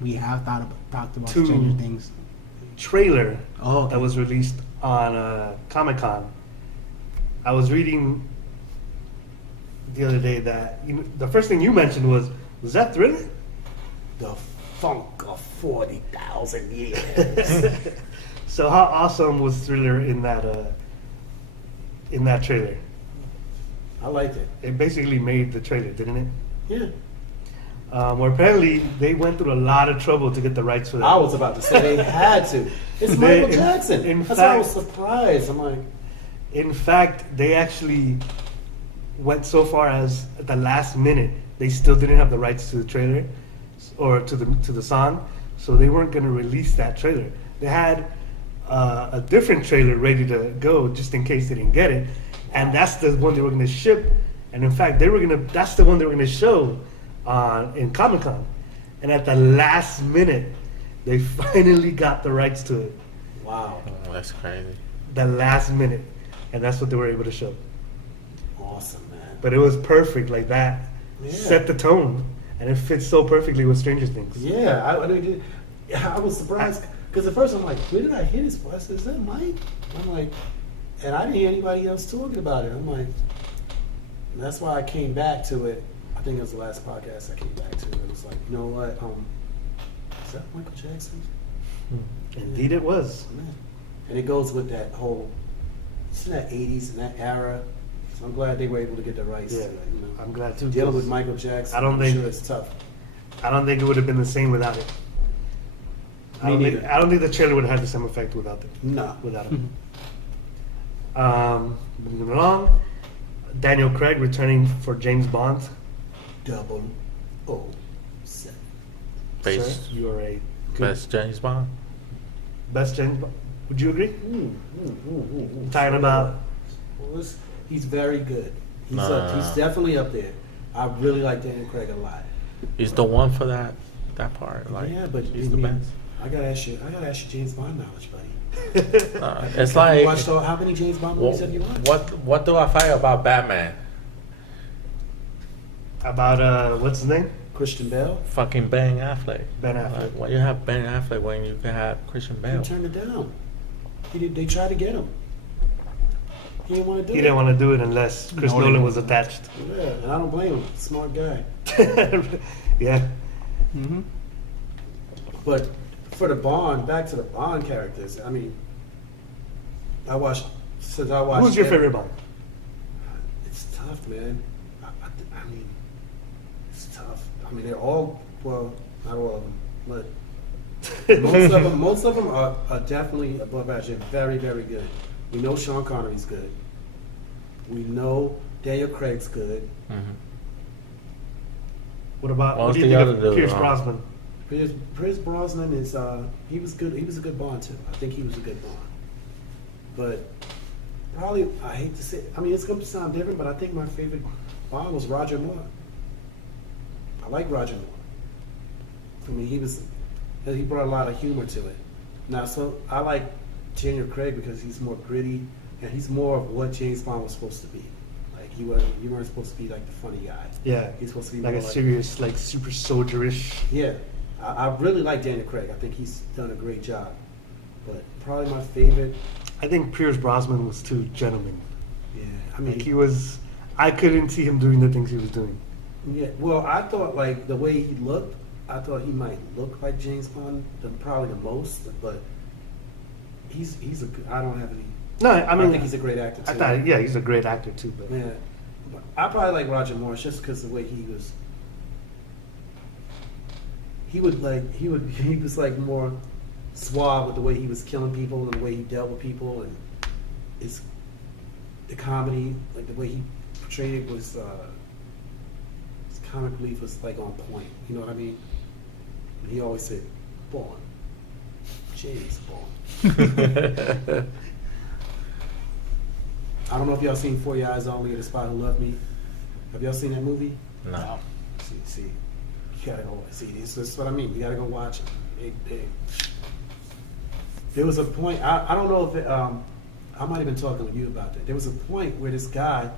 We have talked about Two. Stranger Things. trailer Oh, that was released on Comic-Con. I was reading the other day that the first thing you mentioned was that Thriller? The funk of 40,000 years. So how awesome was Thriller in that trailer? I liked it. It basically made the trailer, didn't it? Yeah. Where apparently they went through a lot of trouble to get the rights for that. I was about to say they had to. It's They- Michael Jackson. in That's why I was fact- surprised. I'm like, In fact, they actually went so far as at the last minute they still didn't have the rights to the trailer or to the song, so they weren't going to release that trailer. They had a different trailer ready to go just in case they didn't get it, and that's the one they were going to ship. And in fact, that's the one they were going to show in Comic-Con. And at the last minute, they finally got the rights to it. wow, Oh, that's crazy. The last minute, and that's what they were able to show. awesome, man. But it was perfect, like that. Yeah. Set the tone, and it fits so perfectly with Stranger Things. Yeah, I was surprised because at first I'm like, where did I hear this? I said, is that Mike? I'm like, and I didn't hear anybody else talking about it. I'm like, and that's why I came back to it. I think it was the last podcast I came back to. It was like, you know what? Is that Michael Jackson? Indeed, it was. Man. And it goes with that whole, it's in that 80s and that era. So I'm glad they were able to get the rights Yeah, to it. You know, I'm glad too. dealing with 'cause Michael Jackson. I don't I'm think- sure it's tough. I don't think it would have been the same without it. I don't think the trailer would have had the same effect without them. No. Without him. Moving along, Daniel Craig returning for James Bond. 007. Best, Sir, you are a good best James Bond. best James Bond. Would you agree? Talking about He's very good. He's Nah. he's definitely up there. I really like Daniel Craig a lot. He's the one for that part. Like, Yeah, but he's I the mean, best. I gotta ask you James Bond knowledge, buddy. It's Have you like watched how many James Bond movies have you watched? what do I find about Batman? about what's his name? Christian Bale. Fucking Ben Affleck. Ben Affleck. Like, why you have Ben Affleck when you can have Christian He Bale? turned it down. They tried to get him. He didn't want to do He it. didn't want to do it unless Chris No, he Nolan didn't. was attached. Yeah, and I don't blame him. Smart guy. Yeah. Mm-hmm. But for the Bond, back to the Bond characters. I mean, since I watched. Who's your every- favorite Bond? It's tough, man. I mean, it's tough. I mean, they're all, well, not all of them, but most of them are definitely above average. They're very, very good. We know Sean Connery's good. We know Daniel Craig's good. Mhm. What about What what was do you the think other of dude? Pierce Brosnan? Pierce Brosnan is he was good. He was a good Bond too. I think he was a good Bond. But probably I hate to say. I mean, it's going to sound different, but I think my favorite Bond was Roger Moore. I like Roger Moore. I mean, he brought a lot of humor to it. Now, so I like Daniel Craig because he's more gritty and he's more of what James Bond was supposed to be. Like you weren't supposed to be like the funny guy. Yeah. He's supposed to be Like more a serious, like super soldierish. Yeah, I really like Daniel Craig. I think he's done a great job. But probably my favorite. I think Pierce Brosnan was too gentleman. Yeah, I mean, Like I couldn't see him doing the things he was doing. yeah. Well, I thought like the way he looked, I thought he might look like James Bond, probably the most. But he's a. I don't have any. No, I mean, think he's a great actor too. I thought, yeah, he's a great actor too. But Yeah, but I probably like Roger Moore just because the way he was. He was like more suave with the way he was killing people and the way he dealt with people, and the comedy, like the way he portrayed it was his comic relief was like on point. You know what I mean? And he always said, "Bond, James Bond." I don't know if y'all seen For Your Eyes Only or The Spy Who Loved Me. Have y'all seen that movie? No. See, you gotta go see this. This is what I mean. You gotta go watch it. There was a point. I don't know if it, I might have been talking with you about that. There was a point where this guy,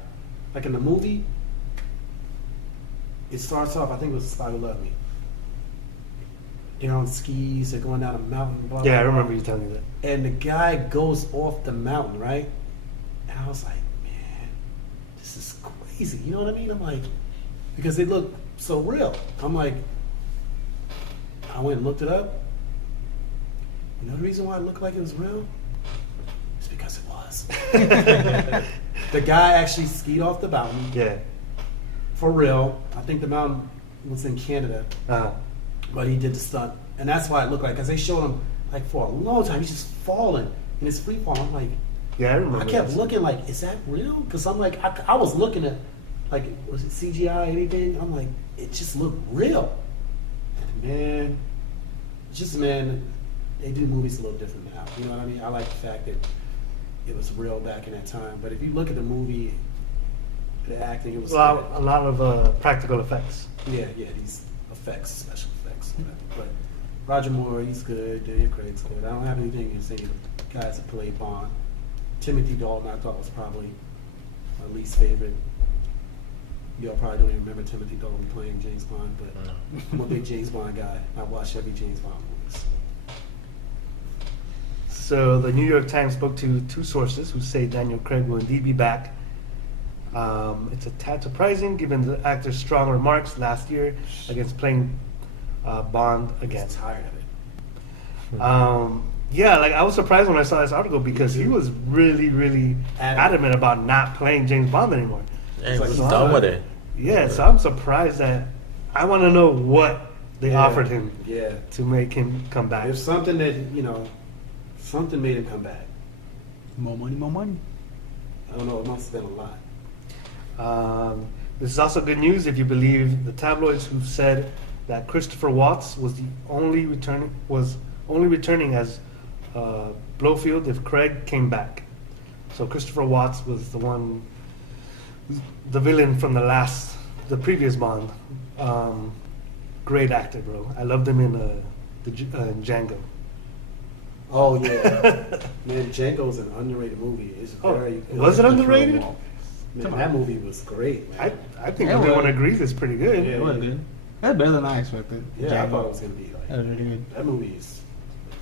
like in the movie, it starts off. I think it was The Spy Who Loved Me. They're on skis. They're going down a mountain. Blah, yeah, I blah, remember blah. you telling me that. And the guy goes off the mountain, right? And I was like, man, this is crazy. You know what I mean? I'm like, because they look so real. I'm like, I went and looked it up. You know the reason why it looked like it was real? It's because it was. The guy actually skied off the mountain. Yeah. For real. I think the mountain was in Canada. Uh, But he did the stunt, and that's why it looked like. Because they showed him like for a long time, he's just falling in his free fall. I'm like, yeah, I remember. I kept that. looking like, is that real? Because I'm like, I was looking at like, was it CGI anything? I'm like, it just looked real. And man, they do movies a little different now. You know what I mean? I like the fact that it was real back in that time. But if you look at the movie, the acting, it was a lot of practical effects. yeah, these effects, special effects. But Roger Moore, he's good. Daniel Craig's good. I don't have anything to say to the guys that play Bond. Timothy Dalton, I thought was probably my least favorite. Y'all probably don't even remember Timothy Dalton playing James Bond, but I'm a big James Bond guy. I watch every James Bond movies. So the New York Times spoke to two sources who say Daniel Craig will indeed be back. It's a tad surprising given the actor's strong remarks last year against playing Bond again. I'm tired of it. Yeah, like I was surprised when I saw this article because he was really, really adamant about not playing James Bond anymore. Yeah, he was So done I'm- with it. Yeah, so I'm surprised that I want to know what They Yeah. offered him Yeah. to make him come back. There's something that, something made him come back. More money, more money. I don't know, it must have been a lot. This is also good news if you believe the tabloids who said that Christopher Watts was only returning as Blofeld if Craig came back. So Christopher Watts was the villain from the previous Bond. Great actor, bro. I loved him in Django. Oh, yeah. Man, Django's an underrated movie. It's very. Was it underrated? Man, that movie was great, man. I think Yeah, everyone well- agrees it's pretty good. Yeah. It was good. That's better than I expected. Yeah, I Django. thought it was gonna be like That was really good. that movie is.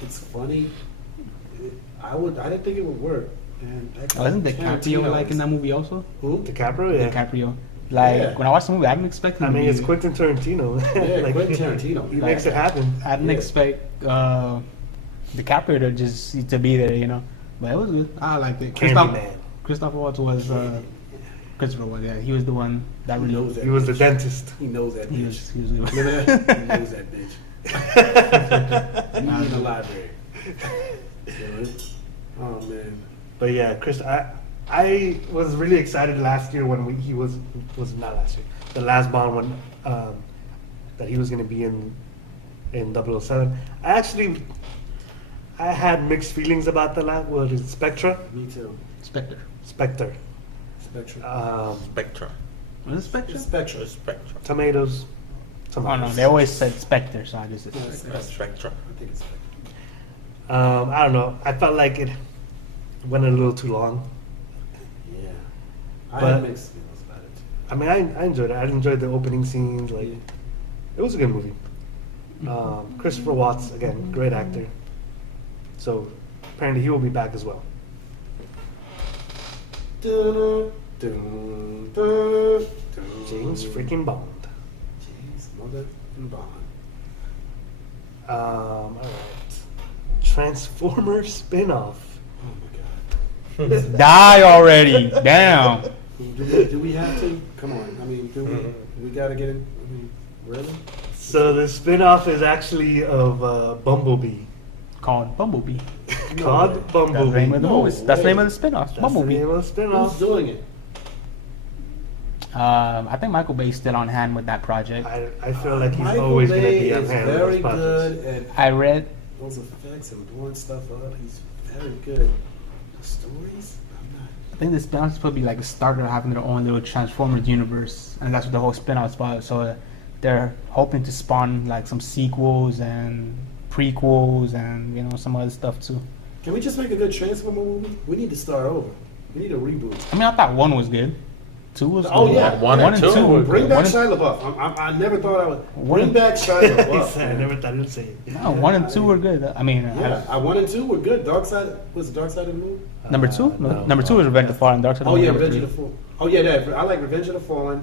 It's funny. I didn't think it would work. And Wasn't DiCaprio Tarantino like in that movie also? Who? DiCaprio, yeah. DiCaprio. Like Yeah. when I watched the movie, I didn't expect him I to mean, be. it's Quentin Tarantino. Yeah, Quentin Tarantino. He makes it happen. I didn't Yeah. expect DiCaprio to be there, But it was good. I liked it. Candyman. Christopher Watts was Christopher Watts. Yeah, he was the one that He really knows that. He was the bitch. dentist. He knows that He bitch. was good. Remember that? He knows that bitch. He's in the library. Oh man. But yeah, Chris, I was really excited last year when he was not last year, the last Bond when that he was going to be in 007. I had mixed feelings about the last. What is it, Spectra? Me too. Spectre. Spectre. Spectrum. Spectra. Was it Spectre? Spectrum. Spectra. Tomatoes. Oh no, they always said Spectre, so I just said Yeah, Spectre. Spectra. I think it's Spectrum. I don't know. I felt like it went a little too long. Yeah. I But- had mixed feelings about it. I mean, I enjoyed it. I enjoyed the opening scenes. Like, Yeah. it was a good movie. Christopher Watts, again, great actor. So apparently he will be back as well. Dun, dun, dun, dun. James freaking Bond. James mother and Bond. All right. Transformer spin-off. Oh my God. Die already! Damn. Do we have to? Come on. I mean, do we gotta get in? I mean, really? So the spin-off is actually of Bumblebee. Called Bumblebee. Called That's the Bumblebee. name of the No movie. That's the name of the spin-off. That's the Bumblebee. name of the Who's spin-off. doing it? I think Michael Bay's still on hand with that project. I feel like he's Michael always going to Bay be on is hand with very those projects. good at I read those effects and blowing stuff up. He's very good. The stories? I'm not. I think the spin-off is supposed to be like a starter of having their own little Transformers universe, and that's what the whole spin-off is about. So they're hoping to spawn like some sequels and prequels and some other stuff too. Can we just make a good Transformer movie? We need to start over. We need a reboot. I mean, I thought one was good. Two was Oh good. yeah, One and two were Bring good. back One and- Shia LaBeouf. I never thought I would. One Bring and- back Shia He LaBeouf. said, I man. never thought he'd say it. No, one and two were good. I mean, Yeah, 1 and 2 were good. Dark Side was Dark Side of the Moon. number two. No. Number two is Revenge of the Fallen. Dark Side. Oh of the yeah, Moon, Revenge number of the three. Fallen. Oh yeah, I like Revenge of the Fallen,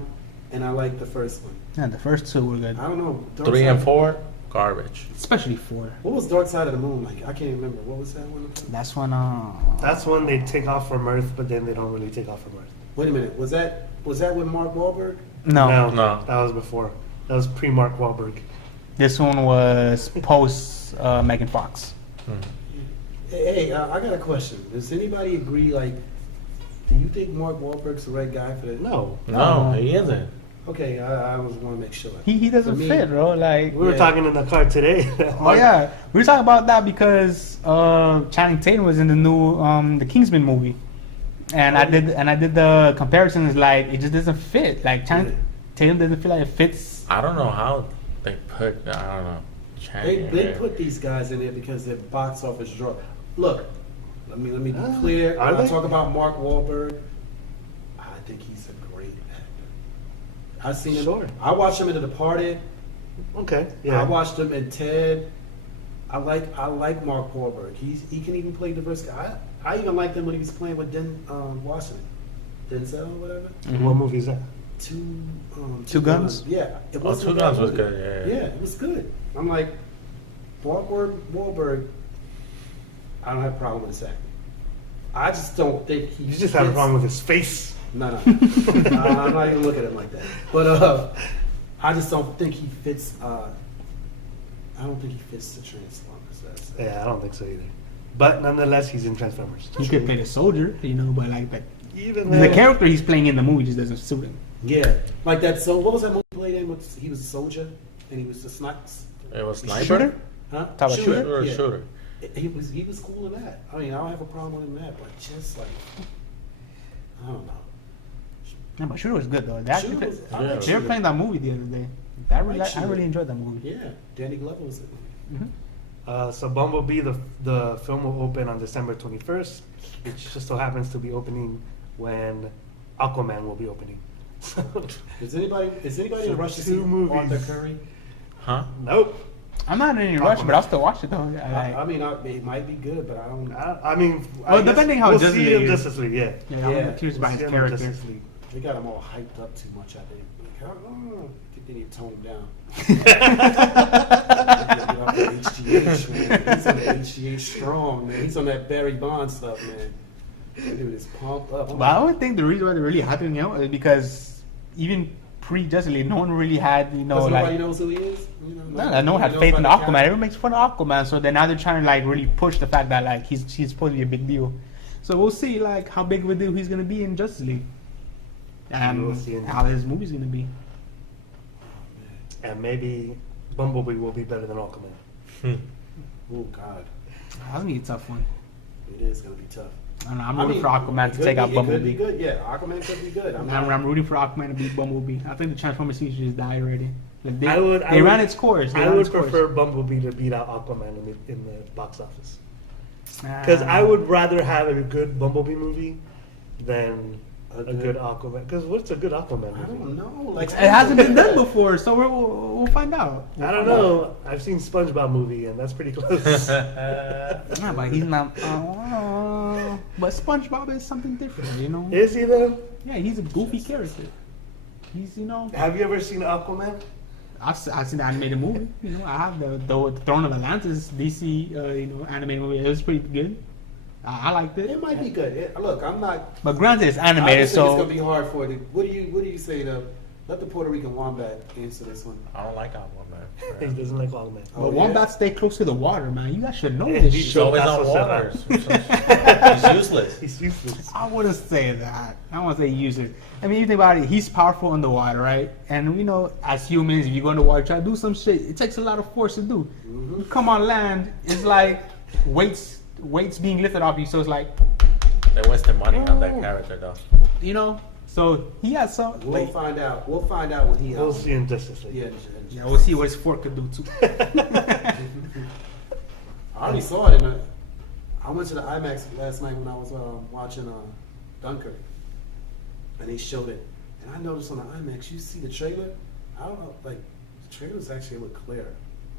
and I like the first one. Yeah, the first two were good, I don't know. Dark 3 Side- and 4, garbage. especially 4. What was Dark Side of the Moon like? I can't remember. What was that one? That's when. That's when they take off from Earth, but then they don't really take off from Earth. Wait a minute. Was that with Mark Wahlberg? No, No. That was before. That was pre-Mark Wahlberg. this one was post Megan Fox. Hey, I got a question. Does anybody agree? Like, do you think Mark Wahlberg's the right guy for that? No. No, he isn't. Okay, I was want to make sure. He doesn't For me- fit, bro. Like, We were Yeah. talking in the car today. oh yeah, we were talking about that because Channing Tatum was in the new the Kingsman movie, and I did the comparisons. Like, it just doesn't fit. Like Channing Tatum doesn't feel like it fits. I don't know how they put, I don't know. They put these guys in there because they're box office draw. Look, let me be clear. Are When I they? talk about Mark Wahlberg, I think he's a great actor. I've seen him. Sure. I watched him in The Departed. Okay. I Yeah. watched him in Ted. I like Mark Wahlberg. He can even play diverse. I even liked him when he was playing with Washington, Denzel or whatever. What movie is that? Two Guns? Yeah, it wasn't Two a bad Guns was movie. good, yeah. Yeah, it was good. I'm like, Wahlberg. I don't have a problem with his acting. I just don't think he. You just have a fits- problem with his face. No. I'm not even looking at him like that. But I just don't think he fits I don't think he fits the Transformers. That's Yeah, I don't think so either. But nonetheless, he's in Transformers. He could play the soldier, but like Even the character he's playing in the movie just doesn't suit him. Yeah, like that. So what was that movie played in? He was a soldier and he was the snipes. It was sniper. Shooter? Huh? Talk about shooter? Yeah. Shooter. He was cool in that. I mean, I don't have a problem with him in that, but just like I don't know. Yeah, but Shooter was good though. That, Shooter was- I like they were Shooter. playing that movie the other day. I really enjoyed that movie. Yeah, Danny Glover was in it. Mm-hmm. So Bumblebee, the film will open on December 21st, which just so happens to be opening when Aquaman will be opening. Is anybody in a rush to see Two movies. Arthur Curry? Huh? Nope. I'm not in any rush, but I'll still watch it though. I mean, it might be good, but I don't. I mean, Well, I guess depending how we'll Justice see League him is. Justice League, yeah. Yeah, I'm curious about We'll his see him in character. Justice League. They got him all hyped up too much. I think. Like, they need to tone him down. HGH, man. He's on the HGH strong, man. He's on that Barry Bonds stuff, man. That dude is pumped up. But I would think the reason why they're really hyping him is because even pre-Justice League, no one really had, nobody like knows who he is. no one had faith in Aquaman. Everyone makes fun of Aquaman, so then now they're trying to like really push the fact that like he's supposed to be a big deal. So we'll see like how big of a deal he's gonna be in Justice League, and We'll see. how his movie's gonna be. And maybe Bumblebee will be better than Aquaman. Oh God, That's gonna be a tough one. it is gonna be tough. I don't know, I'm rooting for Aquaman it to could take be- out It Bumblebee. could be good. Yeah, Aquaman could be good. I'm rooting for Aquaman to beat Bumblebee. I think the Transformers series just died already. Like they I would ran its course. I would prefer Bumblebee to beat out Aquaman in the box office. Because I would rather have a good Bumblebee movie than a good Aquaman. Because what's a good Aquaman I movie? don't know. Like It hasn't been done before, so we'll find out. I don't know. I've seen SpongeBob movie, and that's pretty close. Nah, but he's not. But SpongeBob is something different, Is he though? Yeah, he's a goofy character. He's, Have you ever seen Aquaman? I've seen the animated movie. I have the Throne of Atlantis DC, animated movie. It was pretty good. I liked it. It might be good. Look, I'm not. But granted, it's I animated, just think it's so gonna be hard for it. What do you say to? Let the Puerto Rican wombat answer this one. I don't like Aquaman. He doesn't like Aquaman. Oh, but yeah? wombats stay close to the water, man. You guys should know Yeah, this he's shit. He's always That's on what's water. He's useless. He's useless. I wouldn't say that. I don't want to say user. I mean, you think about it, he's powerful in the water, right? And as humans, if you go in the water, try to do some shit, it takes a lot of force to do. You come on land, it's like weights being lifted off you, so it's like, They wasted money on that character though. so he has some. We'll find out. We'll find out when he. We'll see in Justice League. Yeah. We'll see what his fork could do too. I already saw it I went to the IMAX last night when I was watching Dunkirk, and they showed it, and I noticed on the IMAX, you see the trailer. I don't know, like the trailers actually look clear.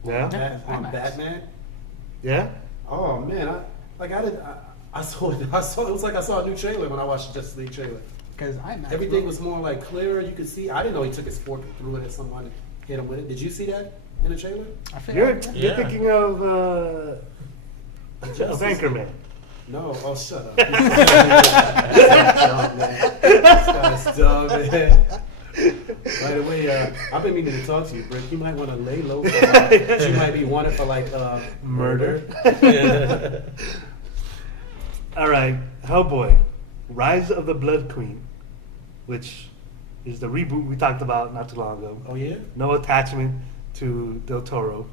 Yeah? On IMAX. Batman. Yeah? Oh man, I saw it. It was like I saw a new trailer when I watched the Justice League trailer. Because Everything was more like clearer. You could see. I didn't know he took his fork and threw it at someone, hit him with it. Did you see that in the trailer? You're Yeah. thinking of Anchorman. No. Oh, shut up. This guy's dumb, man. By the way, I've been meaning to talk to you, Brick. You might want to lay low. You might be wanted for like murder. All right, Hellboy, Rise of the Blood Queen, which is the reboot we talked about not too long ago. Oh yeah. No attachment to Del Toro.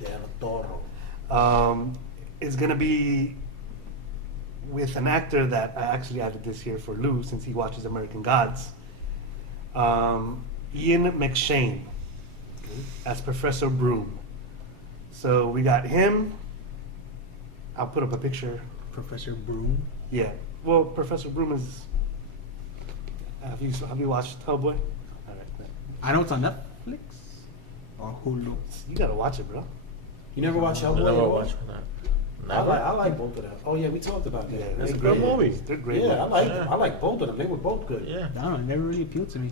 Del Toro. It's gonna be with an actor that I actually added this here for Lou since he watches American Gods. Ian McShane as Professor Broom. So we got him. I'll put up a picture. Professor Broom. Yeah. Well, Professor Broom is. Have you watched Hellboy? All right. I know it's on Netflix or Hulu. You gotta watch it, bro. You never watch Hellboy? I never Hellboy? watched that. I like both of them. Oh yeah, we talked about that. Yeah, That's It's a great. good movie. They're great. Yeah, movies. I like both of them. They were both good. Yeah. I don't know, it never really appealed to me.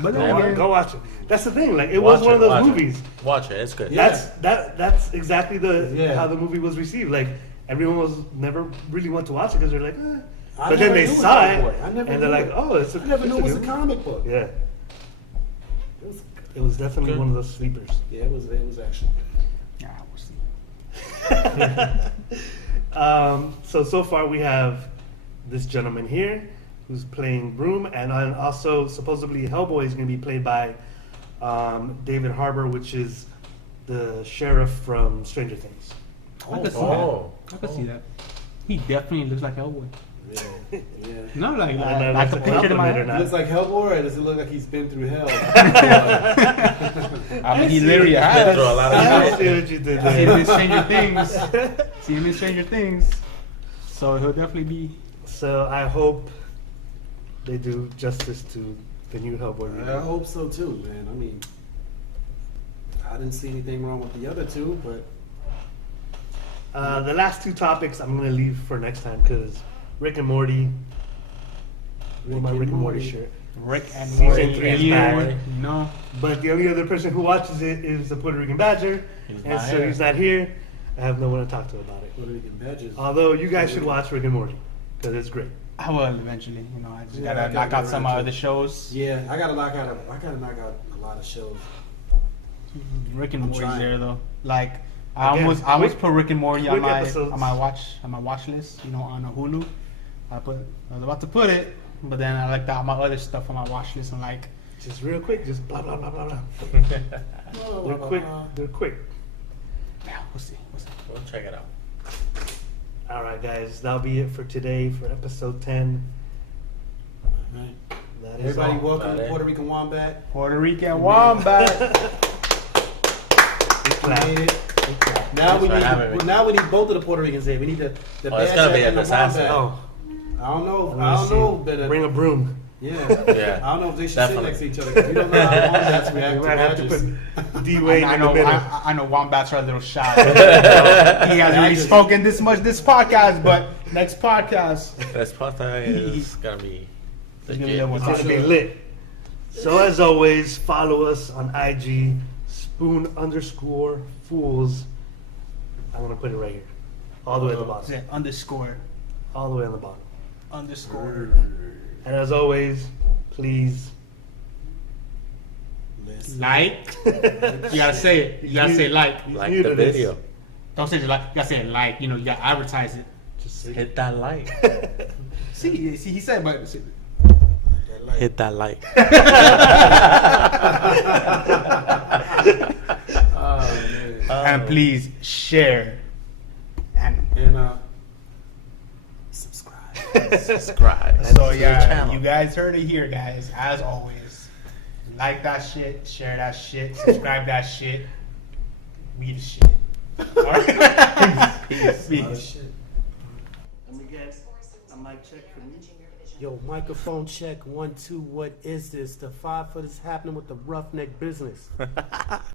But Go, then again, go watch it. That's the thing. Like it was one of those watch movies. It. Watch it. It's good. Yeah. That's exactly Yeah. how the movie was received. Like everyone was never really want to watch it because they're like, eh. I But then never they knew saw it Hellboy. I never and they're knew like, it. oh, it's a. I never knew it was a good comic book. movie. Yeah, It was, it was definitely Good. one of those sleepers. yeah, it was actually good. So far we have this gentleman here who's playing Broom, and also supposedly Hellboy is going to be played by David Harbour, which is the sheriff from Stranger Things. I could see Oh. that. I could see that. He definitely looks like Hellboy. Yeah. Yeah. No, like I don't know if like that's the a picture in my compliment or head. not. It looks like Hellboy, or does it look like he's been through hell? I mean, he literally has. Throw a lot of I shit. see what you did I see him there. in Stranger Things. See him in Stranger Things. So he'll definitely be. So I hope they do justice to the new Hellboy I movie. hope so too, man. I mean, I didn't see anything wrong with the other two, but The last two topics I'm going to leave for next time because Rick and Morty. Wore my Rick and Morty shirt. Rick and Season Morty 3 is here, back. you know. But the only other person who watches it is the Puerto Rican Badger, He's and not so here. he's not here. I have no one to talk to about it. Puerto Rican badges. Although you guys should watch Rick and Morty because it's great. I will eventually. You know, I just Yeah, I gotta gotta knock get out some around to other it. shows. Yeah, I gotta knock out a lot of shows. Rick and I'm Morty's trying. there though. Like I Again, almost quick- put Rick and Morty on quick my episodes. watch list. You know, on a Hulu. I was about to put it, but then I like all my other stuff on my watch list. And like, Just real quick, just blah blah blah blah blah. Real quick, real quick. yeah, we'll see. We'll check it out. All right, guys, that'll be it for today for episode 10. Right. That is Everybody, all. welcome About to it. Puerto Rican Wombat. Puerto Rican Wombat. We clap. Made it. We clap. Now we Thanks for having need. me. Now we need both of the Puerto Ricans here. We need the Oh, it's Badger gonna be and a the disaster. Wombat. Oh, I don't know. let me I don't see. know. But Bring a broom. yeah. Yeah, I don't know if they should definitely. sit next to each other. 'Cause we don't know how wombats We react to might have to badgers. put D Wayne I in the know. middle. I know. Wombats are a little shy. He hasn't really spoken this much this podcast, but next podcast. This podcast is gonna be It's gonna be legit. that one. It's gonna be lit. So as always, follow us on IG, spoon_fools. I want to put it right here, all the way at the bottom, Underscore. all the way on the bottom. Underscore. And as always, please. Listen. Like. You gotta say it. You gotta say like. He's Like new the to this. video. Don't say just like. You gotta say like. You know, you gotta advertise it. Just Hit that like. See, he said, but Hit that like. Oh man. and please share and And subscribe. Subscribe. so to the yeah, channel. you guys heard it here, guys. As always, like that shit, share that shit, subscribe that shit. We the shit. All right, peace. Oh, shit. Let me get a mic check from you. Yo, microphone check 1 2. What is this? The 5 foot is happening with the roughneck business.